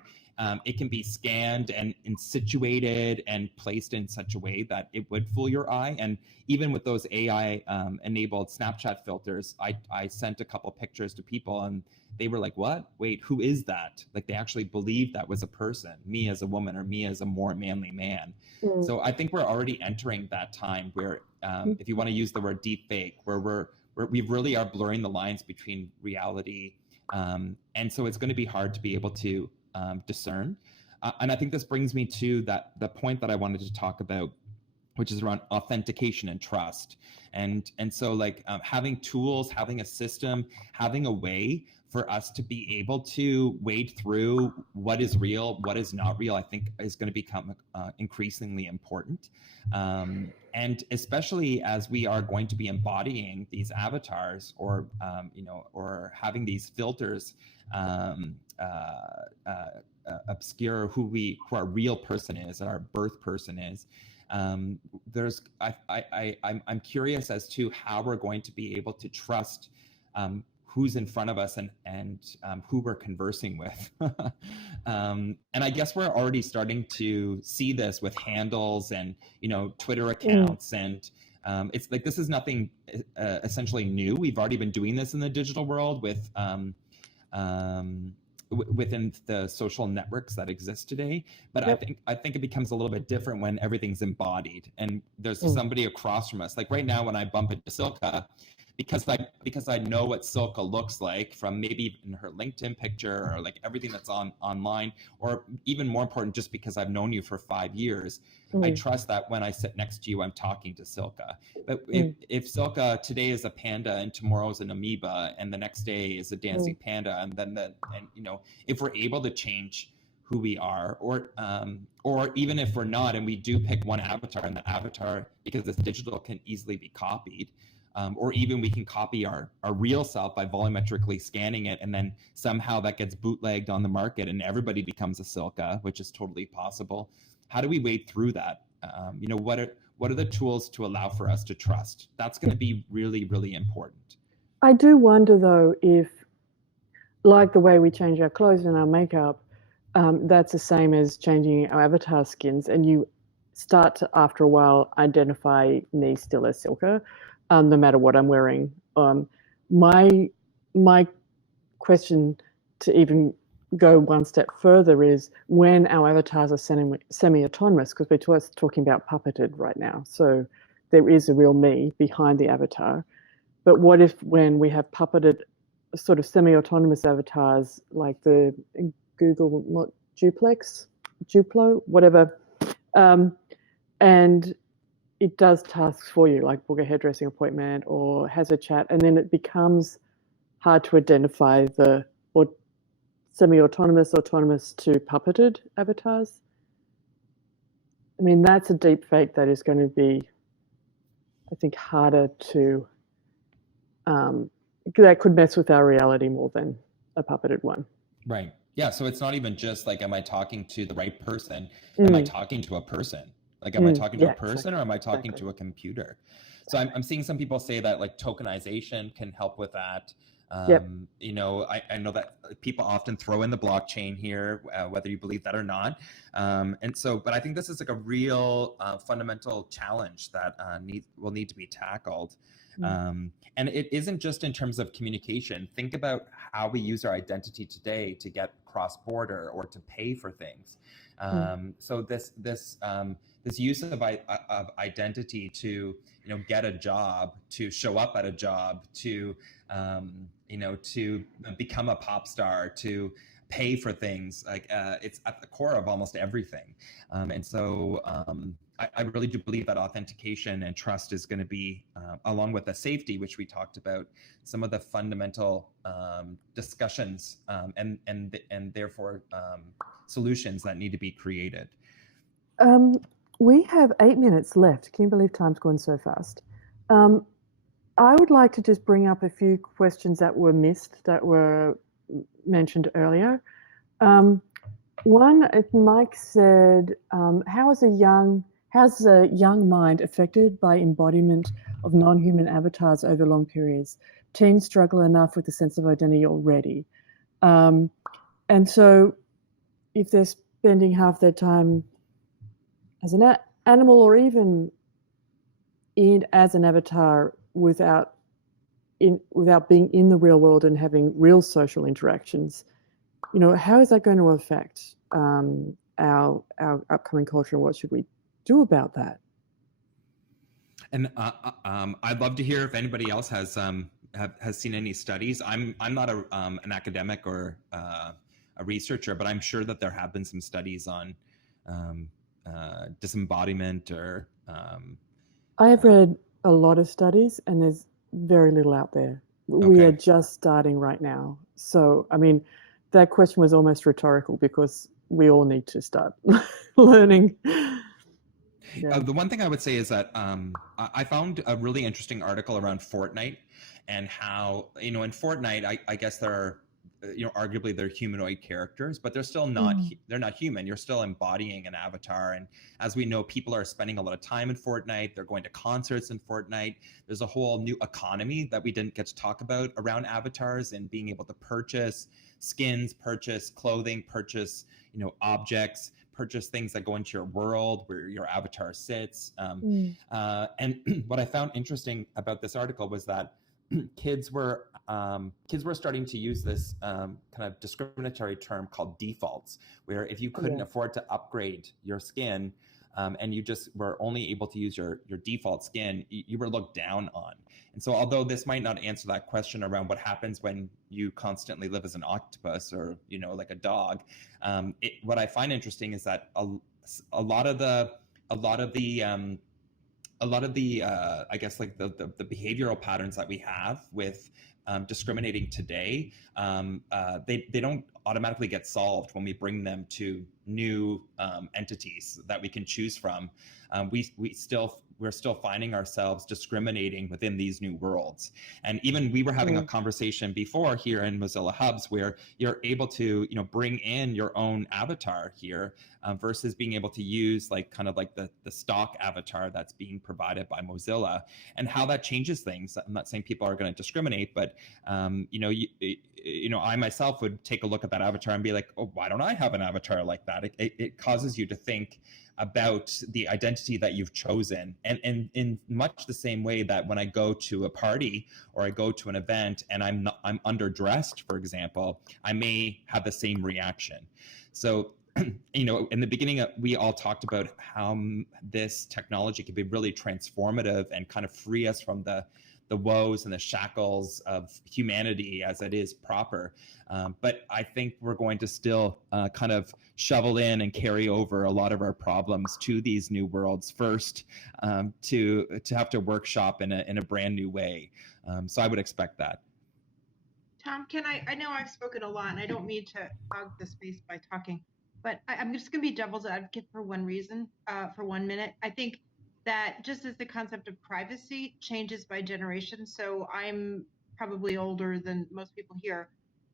it can be scanned and situated and placed in such a way that it would fool your eye. And even with those AI enabled Snapchat filters, I sent a couple pictures to people and they were like, what? Wait, who is that? Like they actually believed that was a person, me as a woman or me as a more manly man. So I think we're already entering that time where if you want to use the word deep fake, where we really are blurring the lines between reality. And so it's going to be hard to be able to discern. And I think this brings me to the point that I wanted to talk about, which is around authentication and trust. And so like having tools, having a system, having a way for us to be able to wade through what is real, what is not real, I think is going to become increasingly important. And especially as we are going to be embodying these avatars or having these filters obscure who our real person is, our birth person is. I'm curious as to how we're going to be able to trust who's in front of us and who we're conversing with. And I guess we're already starting to see this with handles and Twitter accounts and it's like this is nothing essentially new. We've already been doing this in the digital world with within the social networks that exist today. But I think it becomes a little bit different when everything's embodied and there's somebody across from us. Like right now when I bump into Silka, because I know what Silka looks like from maybe in her LinkedIn picture or like everything that's online, or even more important, just because I've known you for 5 years, I trust that when I sit next to you, I'm talking to Silka. But if Silka today is a panda and tomorrow is an amoeba and the next day is a dancing panda, and then if we're able to change who we are, or even if we're not, and we do pick one avatar, and the avatar, because it's digital, can easily be copied. or even we can copy our real self by volumetrically scanning it, and then somehow that gets bootlegged on the market and everybody becomes a Silka, which is totally possible. How do we wade through that? What are the tools to allow for us to trust? That's going to be really, really important. I do wonder though if, like the way we change our clothes and our makeup, that's the same as changing our avatar skins, and you start to, after a while, identify me still as Silka, no matter what I'm wearing. My question to even go one step further is when our avatars are semi-autonomous, because we're talking about puppeted right now, so there is a real me behind the avatar. But what if when we have puppeted sort of semi-autonomous avatars like the Google, not Duplo, whatever, and it does tasks for you, like book a hairdressing appointment or has a chat, and then it becomes hard to identify the semi-autonomous, autonomous to puppeted avatars. I mean, that's a deep fake that is going to be, I think, harder to, that could mess with our reality more than a puppeted one. Right. Yeah. So it's not even just like, am I talking to the right person? Am I talking to a person? Like, am I talking to a person, or am I talking to a computer? So I'm seeing some people say that like tokenization can help with that. You know, I know that people often throw in the blockchain here, whether you believe that or not. And so, but I think this is like a real fundamental challenge that will need to be tackled. And it isn't just in terms of communication. Think about how we use our identity today to get cross-border or to pay for things. So this use of identity to, you know, get a job, to show up at a job, to you know, to become a pop star, to pay for things, like it's at the core of almost everything. And so I really do believe that authentication and trust is going to be, along with the safety, which we talked about, some of the fundamental discussions and therefore solutions that need to be created. We have 8 minutes left. Can you believe time's gone so fast? I would like to just bring up a few questions that were missed, that were mentioned earlier. One, Mike said, how's a young mind affected by embodiment of non-human avatars over long periods? Teens struggle enough with the sense of identity already. And so if they're spending half their time as an animal, or even as an avatar without being in the real world and having real social interactions, you know, how is that going to affect our upcoming culture, and what should we do about that? And I'd love to hear if anybody else has seen any studies. I'm not an academic or a researcher, but I'm sure that there have been some studies on disembodiment or. I have read a lot of studies, and there's very little out there. We are just starting right now. So, I mean, that question was almost rhetorical, because we all need to start learning. The one thing I would say is that I found a really interesting article around Fortnite, and how, you know, in Fortnite, I guess there are, you know, arguably they're humanoid characters, but they're still not, they're not human. You're still embodying an avatar. And as we know, people are spending a lot of time in Fortnite. They're going to concerts in Fortnite. There's a whole new economy that we didn't get to talk about around avatars, and being able to purchase skins, purchase clothing, purchase, you know, objects, purchase things that go into your world where your avatar sits. And what I found interesting about this article was that kids were starting to use this kind of discriminatory term called defaults, where if you couldn't afford to upgrade your skin, and you just were only able to use your default skin, you were looked down on. And so, although this might not answer that question around what happens when you constantly live as an octopus, or, you know, like a dog, what I find interesting is that a lot of the I guess like the behavioral patterns that we have with discriminating today, they don't automatically get solved when we bring them to new entities that we can choose from, we're still finding ourselves discriminating within these new worlds. And even we were having a conversation before here in Mozilla Hubs where you're able to, bring in your own avatar here versus being able to use like kind of like the stock avatar that's being provided by Mozilla, and how that changes things. I'm not saying people are going to discriminate, but I myself would take a look at that avatar and be like, oh, why don't I have an avatar like that? It causes you to think about the identity that you've chosen. And in much the same way that when I go to a party or I go to an event and I'm underdressed, for example, I may have the same reaction. So, in the beginning, we all talked about how this technology can be really transformative and kind of free us from the woes and the shackles of humanity as it is proper. But I think we're going to still kind of shovel in and carry over a lot of our problems to these new worlds first, to have to workshop in a brand new way. So I would expect that. Tom, I know I've spoken a lot and I don't mean to hog the space by talking, but I'm just going to be devil's advocate for one reason, for 1 minute. I think that just as the concept of privacy changes by generation, so I'm probably older than most people here.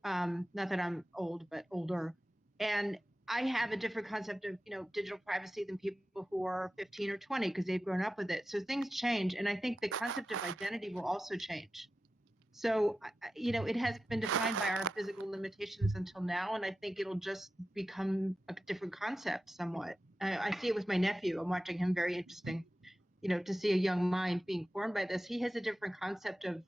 Not that I'm old, but older. And I have a different concept of, digital privacy than people who are 15 or 20 because they've grown up with it. So things change. And I think the concept of identity will also change. So, it has been defined by our physical limitations until now, and I think it'll just become a different concept somewhat. I see it with my nephew. I'm watching him, very interesting, to see a young mind being formed by this. He has a different concept of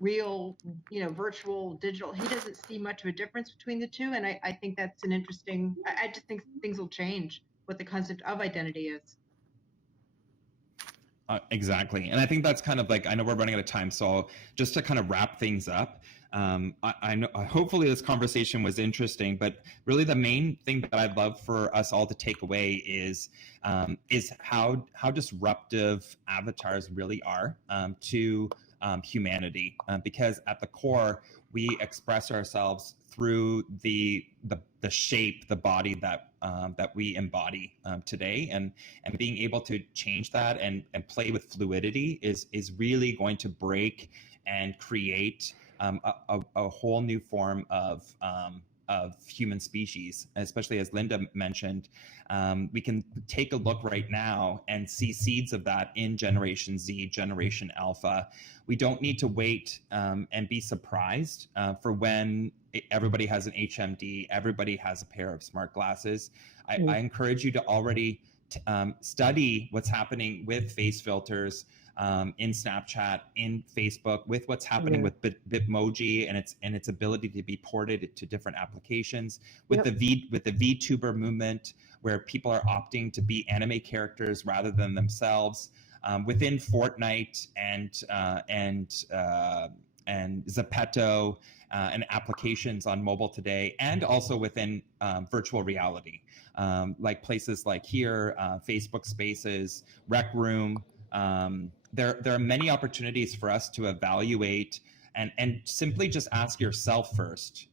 real, virtual, digital. He doesn't see much of a difference between the two, and I think that's an interesting, I just think things will change, what the concept of identity is. Exactly. And I think that's kind of like, I know we're running out of time, so just to kind of wrap things up, I know hopefully this conversation was interesting, but really the main thing that I'd love for us all to take away is how disruptive avatars really are to humanity, because at the core, we express ourselves through the shape, the body that we embody today, and being able to change that and play with fluidity is really going to break and create a whole new form of human species, especially as Linda mentioned. We can take a look right now and see seeds of that in Generation Z, Generation Alpha. We don't need to wait and be surprised for when everybody has an HMD, everybody has a pair of smart glasses. I encourage you to already study what's happening with face filters in Snapchat, in Facebook, with what's happening with Bitmoji and its ability to be ported to different applications, with the VTuber movement, where people are opting to be anime characters rather than themselves, within Fortnite and Zepeto and applications on mobile today, and also within virtual reality, like places like here, Facebook Spaces, Rec Room. There are many opportunities for us to evaluate and simply just ask yourself first,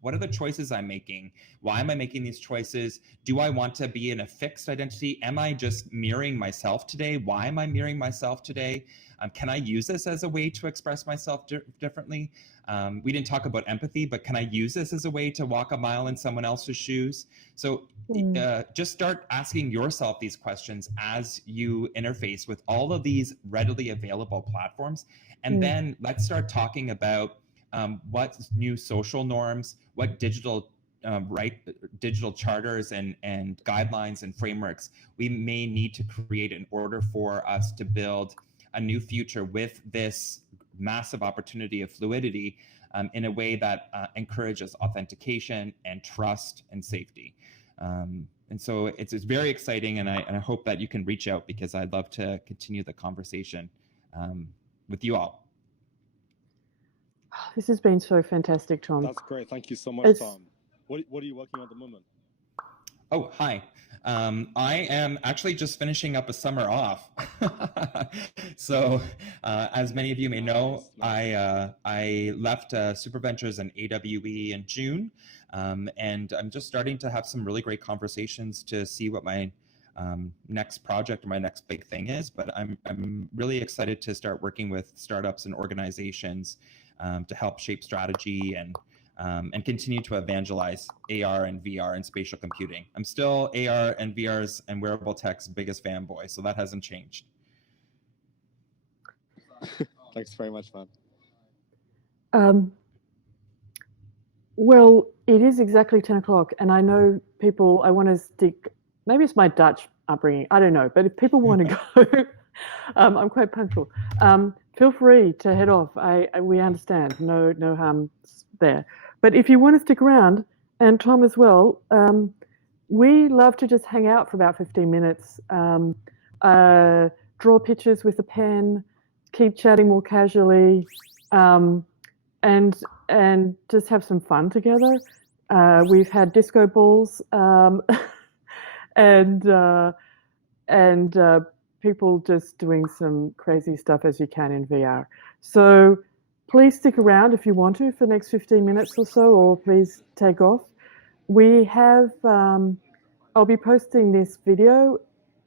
what are the choices I'm making? Why am I making these choices? Do I want to be in a fixed identity? Am I just mirroring myself today? Why am I mirroring myself today? Can I use this as a way to express myself differently? We didn't talk about empathy, but can I use this as a way to walk a mile in someone else's shoes? So just start asking yourself these questions as you interface with all of these readily available platforms. And then let's start talking about what new social norms, what digital charters and guidelines and frameworks we may need to create in order for us to build a new future with this massive opportunity of fluidity in a way that encourages authentication and trust and safety. And so it's very exciting, and I hope that you can reach out, because I'd love to continue the conversation with you all. This has been so fantastic, Tom. That's great. Thank you so much, Tom. What are you working on at the moment? Oh, hi. I am actually just finishing up a summer off. So, as many of you may know, I left SuperVentures and AWE in June, and I'm just starting to have some really great conversations to see what my next project or my next big thing is. But I'm really excited to start working with startups and organizations to help shape strategy and continue to evangelize AR and VR and spatial computing. I'm still AR and VR's and wearable tech's biggest fanboy, so that hasn't changed. Thanks very much, man. Well, it is exactly 10 o'clock, and I know people, I want to stick, maybe it's my Dutch upbringing, I don't know, but if people want to go, I'm quite punctual. Feel free to head off. We understand, no harm there. But if you want to stick around, and Tom as well, we love to just hang out for about 15 minutes, draw pictures with a pen, keep chatting more casually, and just have some fun together. We've had disco balls and people just doing some crazy stuff as you can in VR. So please stick around if you want to for the next 15 minutes or so, or please take off. We have, I'll be posting this video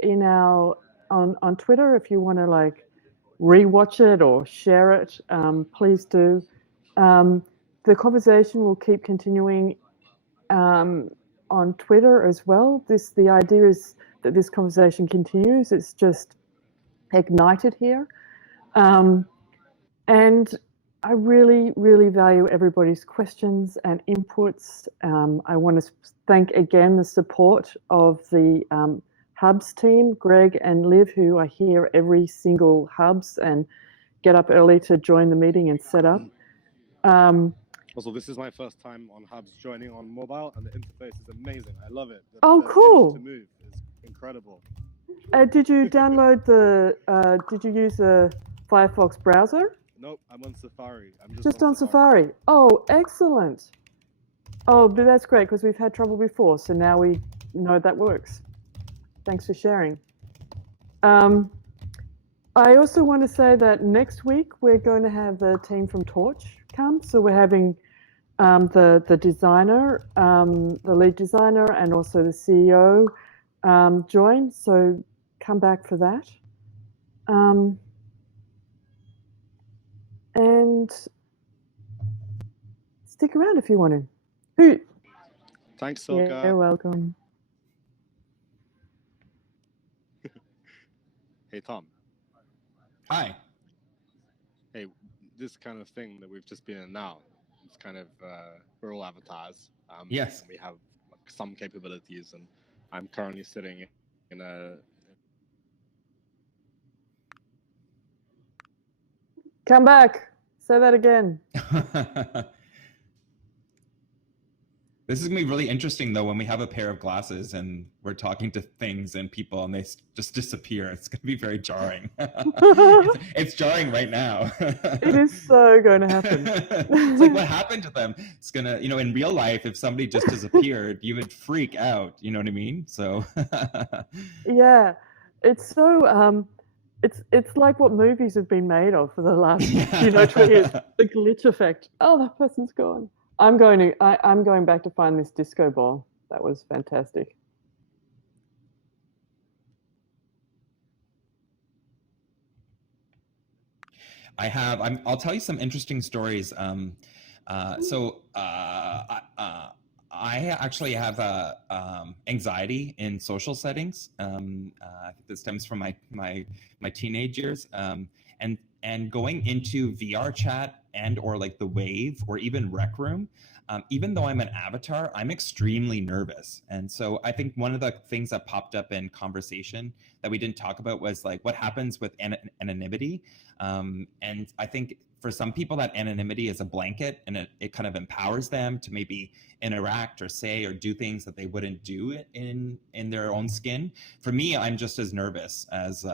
in on Twitter if you want to like rewatch it or share it, please do. The conversation will keep continuing on Twitter as well. The idea is that this conversation continues. It's just ignited here. And I really, really value everybody's questions and inputs. I want to thank again the support of the Hubs team, Greg and Liv, who are here every single Hubs and get up early to join the meeting and set up. Also, this is my first time on Hubs joining on mobile, and the interface is amazing. I love it. Oh, cool. To move is incredible. Did you download did you use the Firefox browser? Nope, I'm on Safari. I'm just on Safari. Oh, excellent. Oh, but that's great because we've had trouble before, so now we know that works. Thanks for sharing. I also want to say that next week we're going to have the team from Torch come. So we're having the designer, the lead designer, and also the CEO join. So come back for that. And stick around if you want to. Thanks, Silka. Yeah, you're welcome. Hey, Tom. Hi. Hey, this kind of thing that we've just been in now, it's kind of, we're all avatars. Yes. We have some capabilities, and I'm currently sitting in a... Come back. Say that again. This is going to be really interesting, though, when we have a pair of glasses and we're talking to things and people and they just disappear. It's going to be very jarring. It's jarring right now. It is so going to happen. It's like, what happened to them? It's going to, in real life, if somebody just disappeared, you would freak out. You know what I mean? So. Yeah, it's so, it's like what movies have been made of for the last, 20 years. The glitch effect. Oh, that person's gone. I'm going back to find this disco ball. That was fantastic. I'll tell you some interesting stories. I actually have anxiety in social settings. I think this stems from my teenage years. And going into VR chat and or like the Wave or even Rec Room, even though I'm an avatar, I'm extremely nervous. And so I think one of the things that popped up in conversation that we didn't talk about was like what happens with anonymity. And I think for some people that anonymity is a blanket and it kind of empowers them to maybe interact or say or do things that they wouldn't do in their own skin. For me, I'm just as nervous as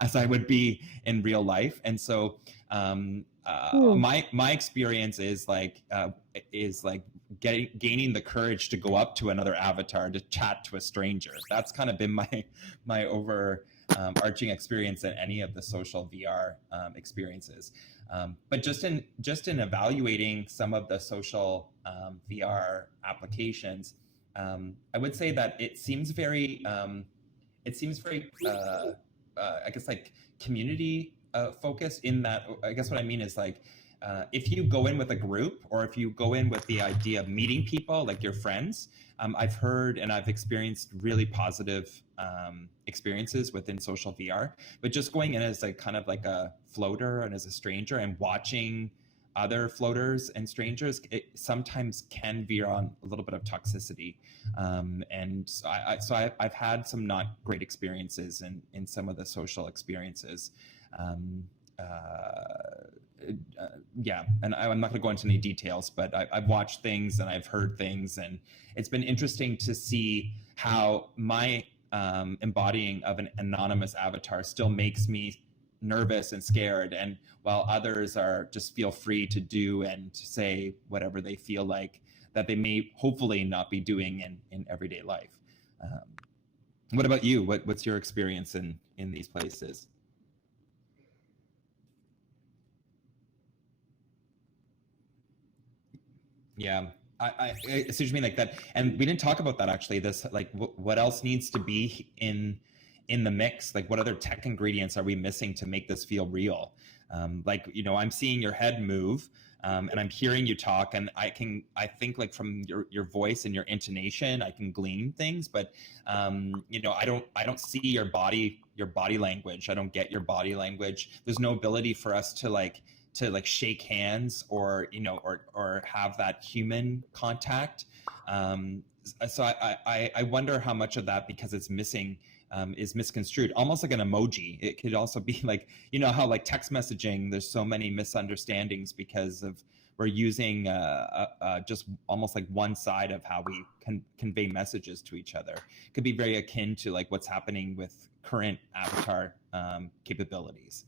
as I would be in real life. And so my experience is like gaining the courage to go up to another avatar to chat to a stranger. That's kind of been my overarching experience in any of the social VR experiences. But just in evaluating some of the social VR applications, I would say that it seems very I guess like community focused, in that, I guess what I mean is like, if you go in with a group, or if you go in with the idea of meeting people, like your friends, I've heard and I've experienced really positive experiences within social VR. But just going in as like kind of like a floater and as a stranger and watching other floaters and strangers, it sometimes can veer on a little bit of toxicity. And I've had some not great experiences in some of the social experiences. Yeah, and I'm not going to go into any details, but I've watched things and I've heard things, and it's been interesting to see how my embodying of an anonymous avatar still makes me nervous and scared, and while others are just feel free to do and say whatever they feel like that they may hopefully not be doing in everyday life. What about you? What's your experience in these places? Yeah, I see what you mean, like that. And we didn't talk about that actually. This, like, what else needs to be in the mix? Like, what other tech ingredients are we missing to make this feel real? Like, you know, I'm seeing your head move, and I'm hearing you talk, and I think like from your voice and your intonation, I can glean things, but you know, I don't see your body language. I don't get your body language. There's no ability for us to shake hands, or, you know, or have that human contact. So I wonder how much of that, because it's missing, is misconstrued, almost like an emoji. It could also be like, you know, how like text messaging, there's so many misunderstandings because of we're using just almost like one side of how we convey messages to each other. It could be very akin to like what's happening with current avatar capabilities.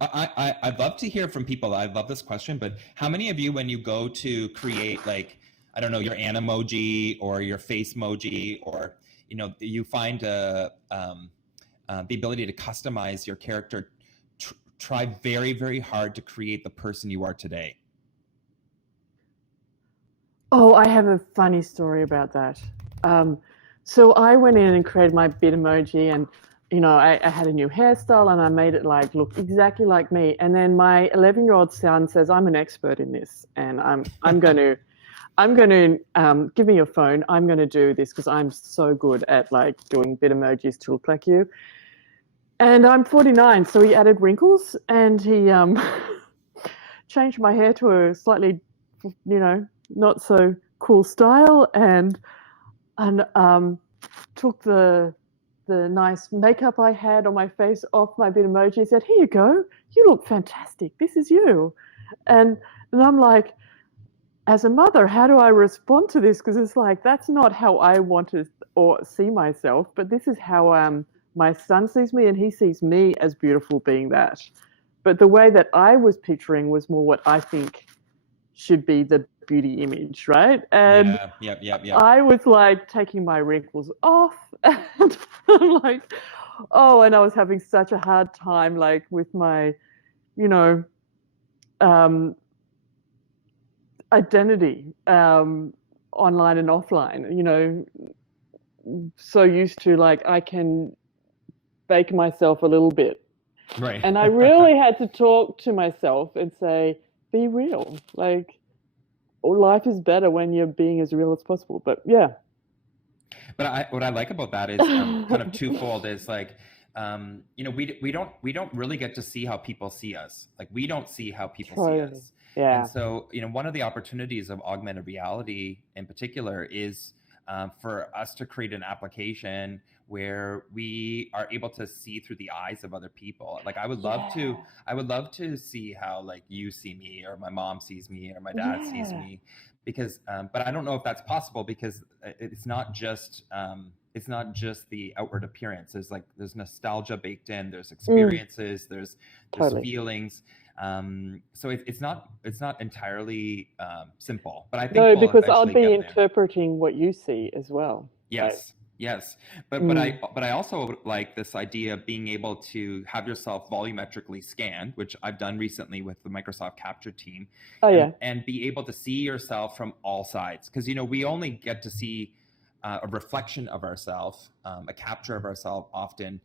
I'd love to hear from people. I love this question, but how many of you, when you go to create, like, I don't know, your Animoji or your face emoji, or, you know, you find the ability to customize your character, try very, very hard to create the person you are today? Oh, I have a funny story about that. So I went in and created my Bitmoji, and you know, I had a new hairstyle and I made it like look exactly like me. And then my 11-year-old son says, "I'm an expert in this, and I'm going to give me your phone. I'm going to do this because I'm so good at like doing Bitmojis to look like you." And I'm 49, so he added wrinkles, and he changed my hair to a slightly, you know, not so cool style, and took the nice makeup I had on my face off my Bitmoji and said, "Here you go. You look fantastic. This is you." And I'm like, as a mother, how do I respond to this? Because it's like, that's not how I want to or see myself, but this is how my son sees me, and he sees me as beautiful being that. But the way that I was picturing was more what I think should be the beauty image, right? And yeah. I was like taking my wrinkles off, and I'm like, oh, and I was having such a hard time, like with my, you know, identity, online and offline, you know, so used to like, I can bake myself a little bit. Right. And I really had to talk to myself and say, be real. Like, life is better when you're being as real as possible. But yeah. But what I like about that is kind of twofold. Is like, you know, we don't really get to see how people see us. Like, we don't see how people see us. Yeah. And so, you know, one of the opportunities of augmented reality in particular is for us to create an application where we are able to see through the eyes of other people. Like I would love to see how like you see me, or my mom sees me, or my dad sees me, because but I don't know if that's possible, because it's not just the outward appearance. There's nostalgia baked in, there's experiences, there's feelings. So it's not entirely simple, but I think we'll because I'll eventually be get there. interpreting what you see as well. Yes, but I also like this idea of being able to have yourself volumetrically scanned, which I've done recently with the Microsoft Capture team. And be able to see yourself from all sides, because we only get to see a reflection of ourselves, a capture of ourselves often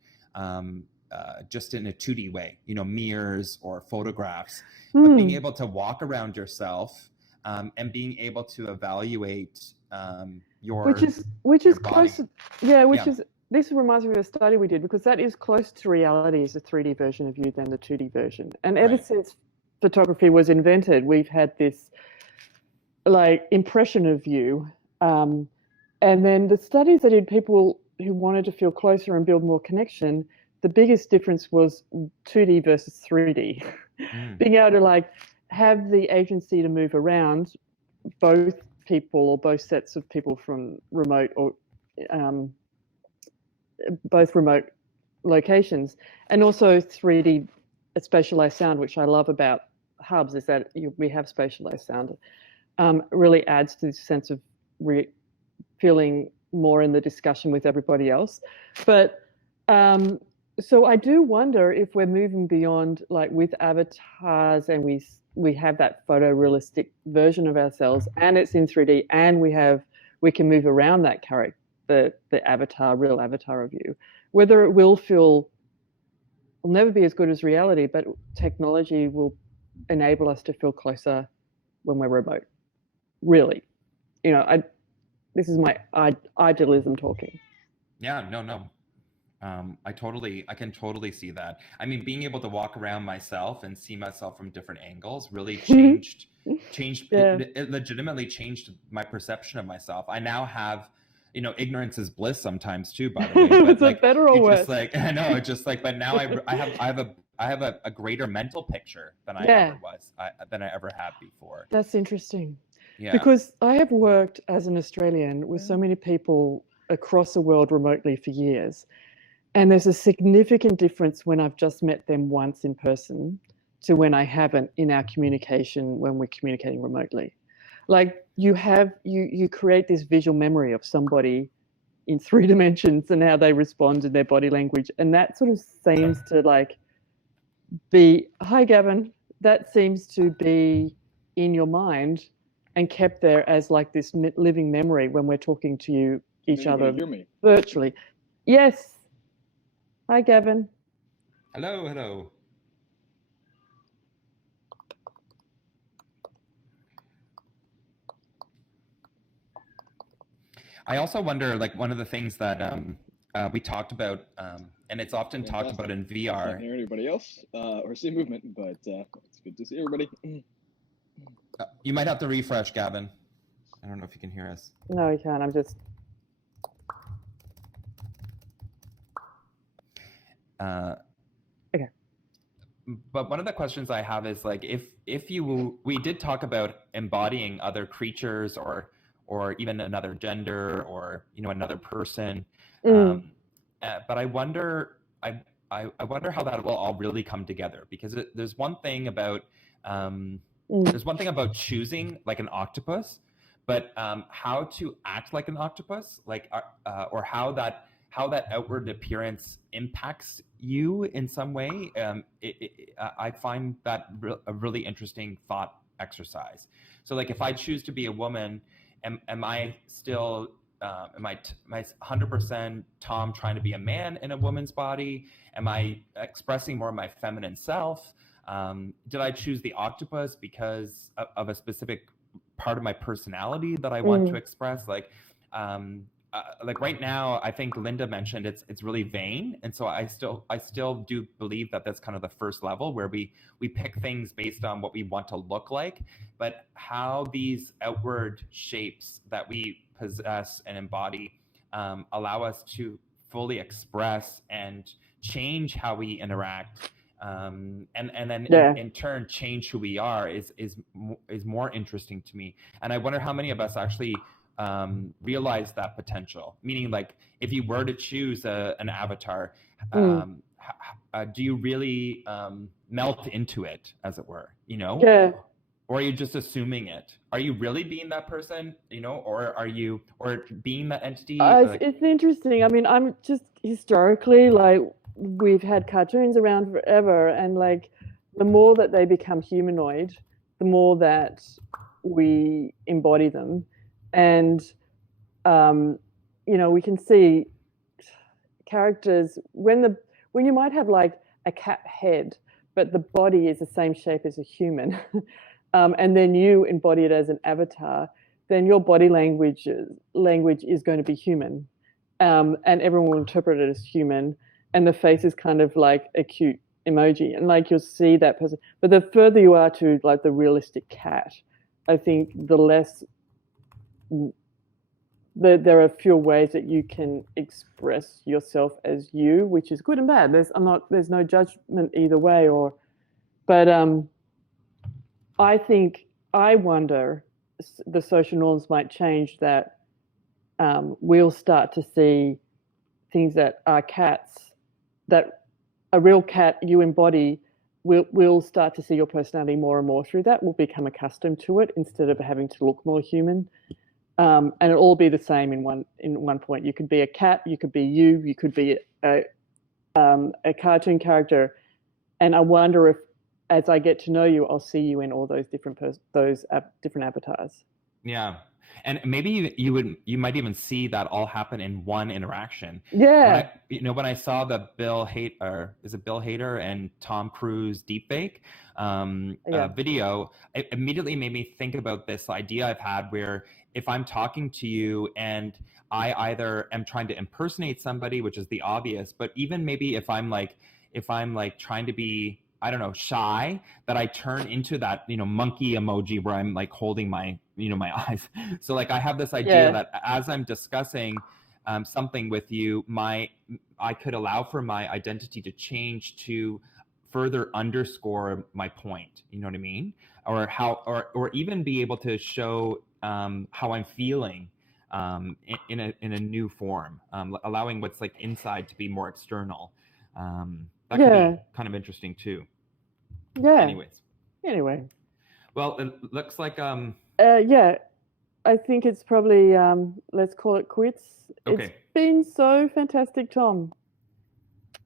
just in a 2D way, mirrors or photographs. But being able to walk around yourself and being able to evaluate which is close. This reminds me of a study we did, because that is close to reality as a 3D version of you than the 2D version. And ever since photography was invented, we've had this like impression of you. And then the studies that did people who wanted to feel closer and build more connection, the biggest difference was 2D versus 3D. Being able to like have the agency to move around both people or both sets of people from remote or both remote locations, and also 3D spatialized sound, which I love about hubs, is that we have spatialized sound. Really adds to this sense of feeling more in the discussion with everybody else. But so I do wonder if we're moving beyond, like with avatars, and we have that photorealistic version of ourselves, and it's in 3D, and we can move around that character, the avatar, real avatar of you. Whether it will never be as good as reality, but technology will enable us to feel closer when we're remote. Really, this is my idealism talking. Yeah, no. I can totally see that. I mean, being able to walk around myself and see myself from different angles really changed. It legitimately changed my perception of myself. I now have, ignorance is bliss sometimes too, by the way. But it's like better or worse. Just like, I know, it's just like, but now I have a greater mental picture than I ever had before. That's interesting. Yeah. Because I have worked as an Australian with so many people across the world remotely for years. And there's a significant difference when I've just met them once in person to when I haven't in our communication when we're communicating remotely. Like you create this visual memory of somebody in 3 dimensions and how they respond in their body language. And that sort of seems to like be, hi Gavin, that seems to be in your mind and kept there as like this living memory when we're talking to each other virtually. Yes. Hi, Gavin. Hello. I also wonder, like, one of the things that we talked about, and it's often talked about in VR. I can't hear anybody else or see movement, but it's good to see everybody. You might have to refresh, Gavin. I don't know if you can hear us. No, you can't. I'm just... Okay. But one of the questions I have is like, we did talk about embodying other creatures or even another gender or another person, but I wonder how that will all really come together, because there's one thing about choosing like an octopus, but how to act like an octopus, like or how that outward appearance impacts you in some way. I find that a really interesting thought exercise. So like if I choose to be a woman, am I still, am I 100% Tom trying to be a man in a woman's body? Am I expressing more of my feminine self? Did I choose the octopus because of a specific part of my personality that I want to express? Like right now, I think Linda mentioned it's really vain, and so I still do believe that that's kind of the first level where we pick things based on what we want to look like, but how these outward shapes that we possess and embody allow us to fully express and change how we interact, and then in turn change who we are is more interesting to me. And I wonder how many of us actually realize that potential. Meaning, like, if you were to choose an avatar, do you really melt into it, as it were? Yeah. Or are you just assuming it? Are you really being that person, or are you, or being that entity? It's interesting. I mean, I'm just historically, like, we've had cartoons around forever, and like, the more that they become humanoid, the more that we embody them. And, we can see characters when you might have like a cat head, but the body is the same shape as a human. And then you embody it as an avatar, then your body language is going to be human, and everyone will interpret it as human, and the face is kind of like a cute emoji, and like you'll see that person. But the further you are to like the realistic cat, I think the less there are fewer ways that you can express yourself as you, which is good and bad. There's no judgment either way, but I wonder the social norms might change, that we'll start to see things that are cats, that a real cat you embody, we'll start to see your personality more and more through that. We'll become accustomed to it instead of having to look more human. And it'll all be the same in one point. You could be a cat, you could be you could be a cartoon character. And I wonder if, as I get to know you, I'll see you in all those different different avatars. Yeah, and maybe you might even see that all happen in one interaction. Yeah. When I saw the Bill Hader and Tom Cruise deepfake video, it immediately made me think about this idea I've had, where if I'm talking to you and I either am trying to impersonate somebody, which is the obvious, but even maybe if I'm trying to be, I don't know, shy, that I turn into that, monkey emoji where I'm like holding my, my eyes. So like I have this idea that as I'm discussing something with you, I could allow for my identity to change to further underscore my point. You know what I mean? Or even be able to show how I'm feeling in a new form, allowing what's like inside to be more external. That could be kind of interesting too. Yeah. Anyway. Well, it looks like I think it's probably let's call it quits. Okay. It's been so fantastic, Tom.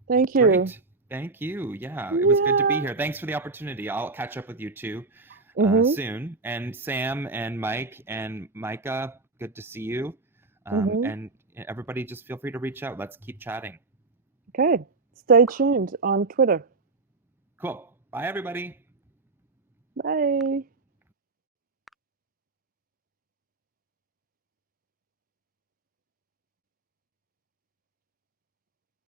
Thank you. Great. Thank you. Yeah, it was good to be here. Thanks for the opportunity. I'll catch up with you too soon. And Sam and Mike and Micah, good to see you. And everybody, just feel free to reach out. Let's keep chatting. Okay. Stay tuned on Twitter. Cool. Bye, everybody. Bye.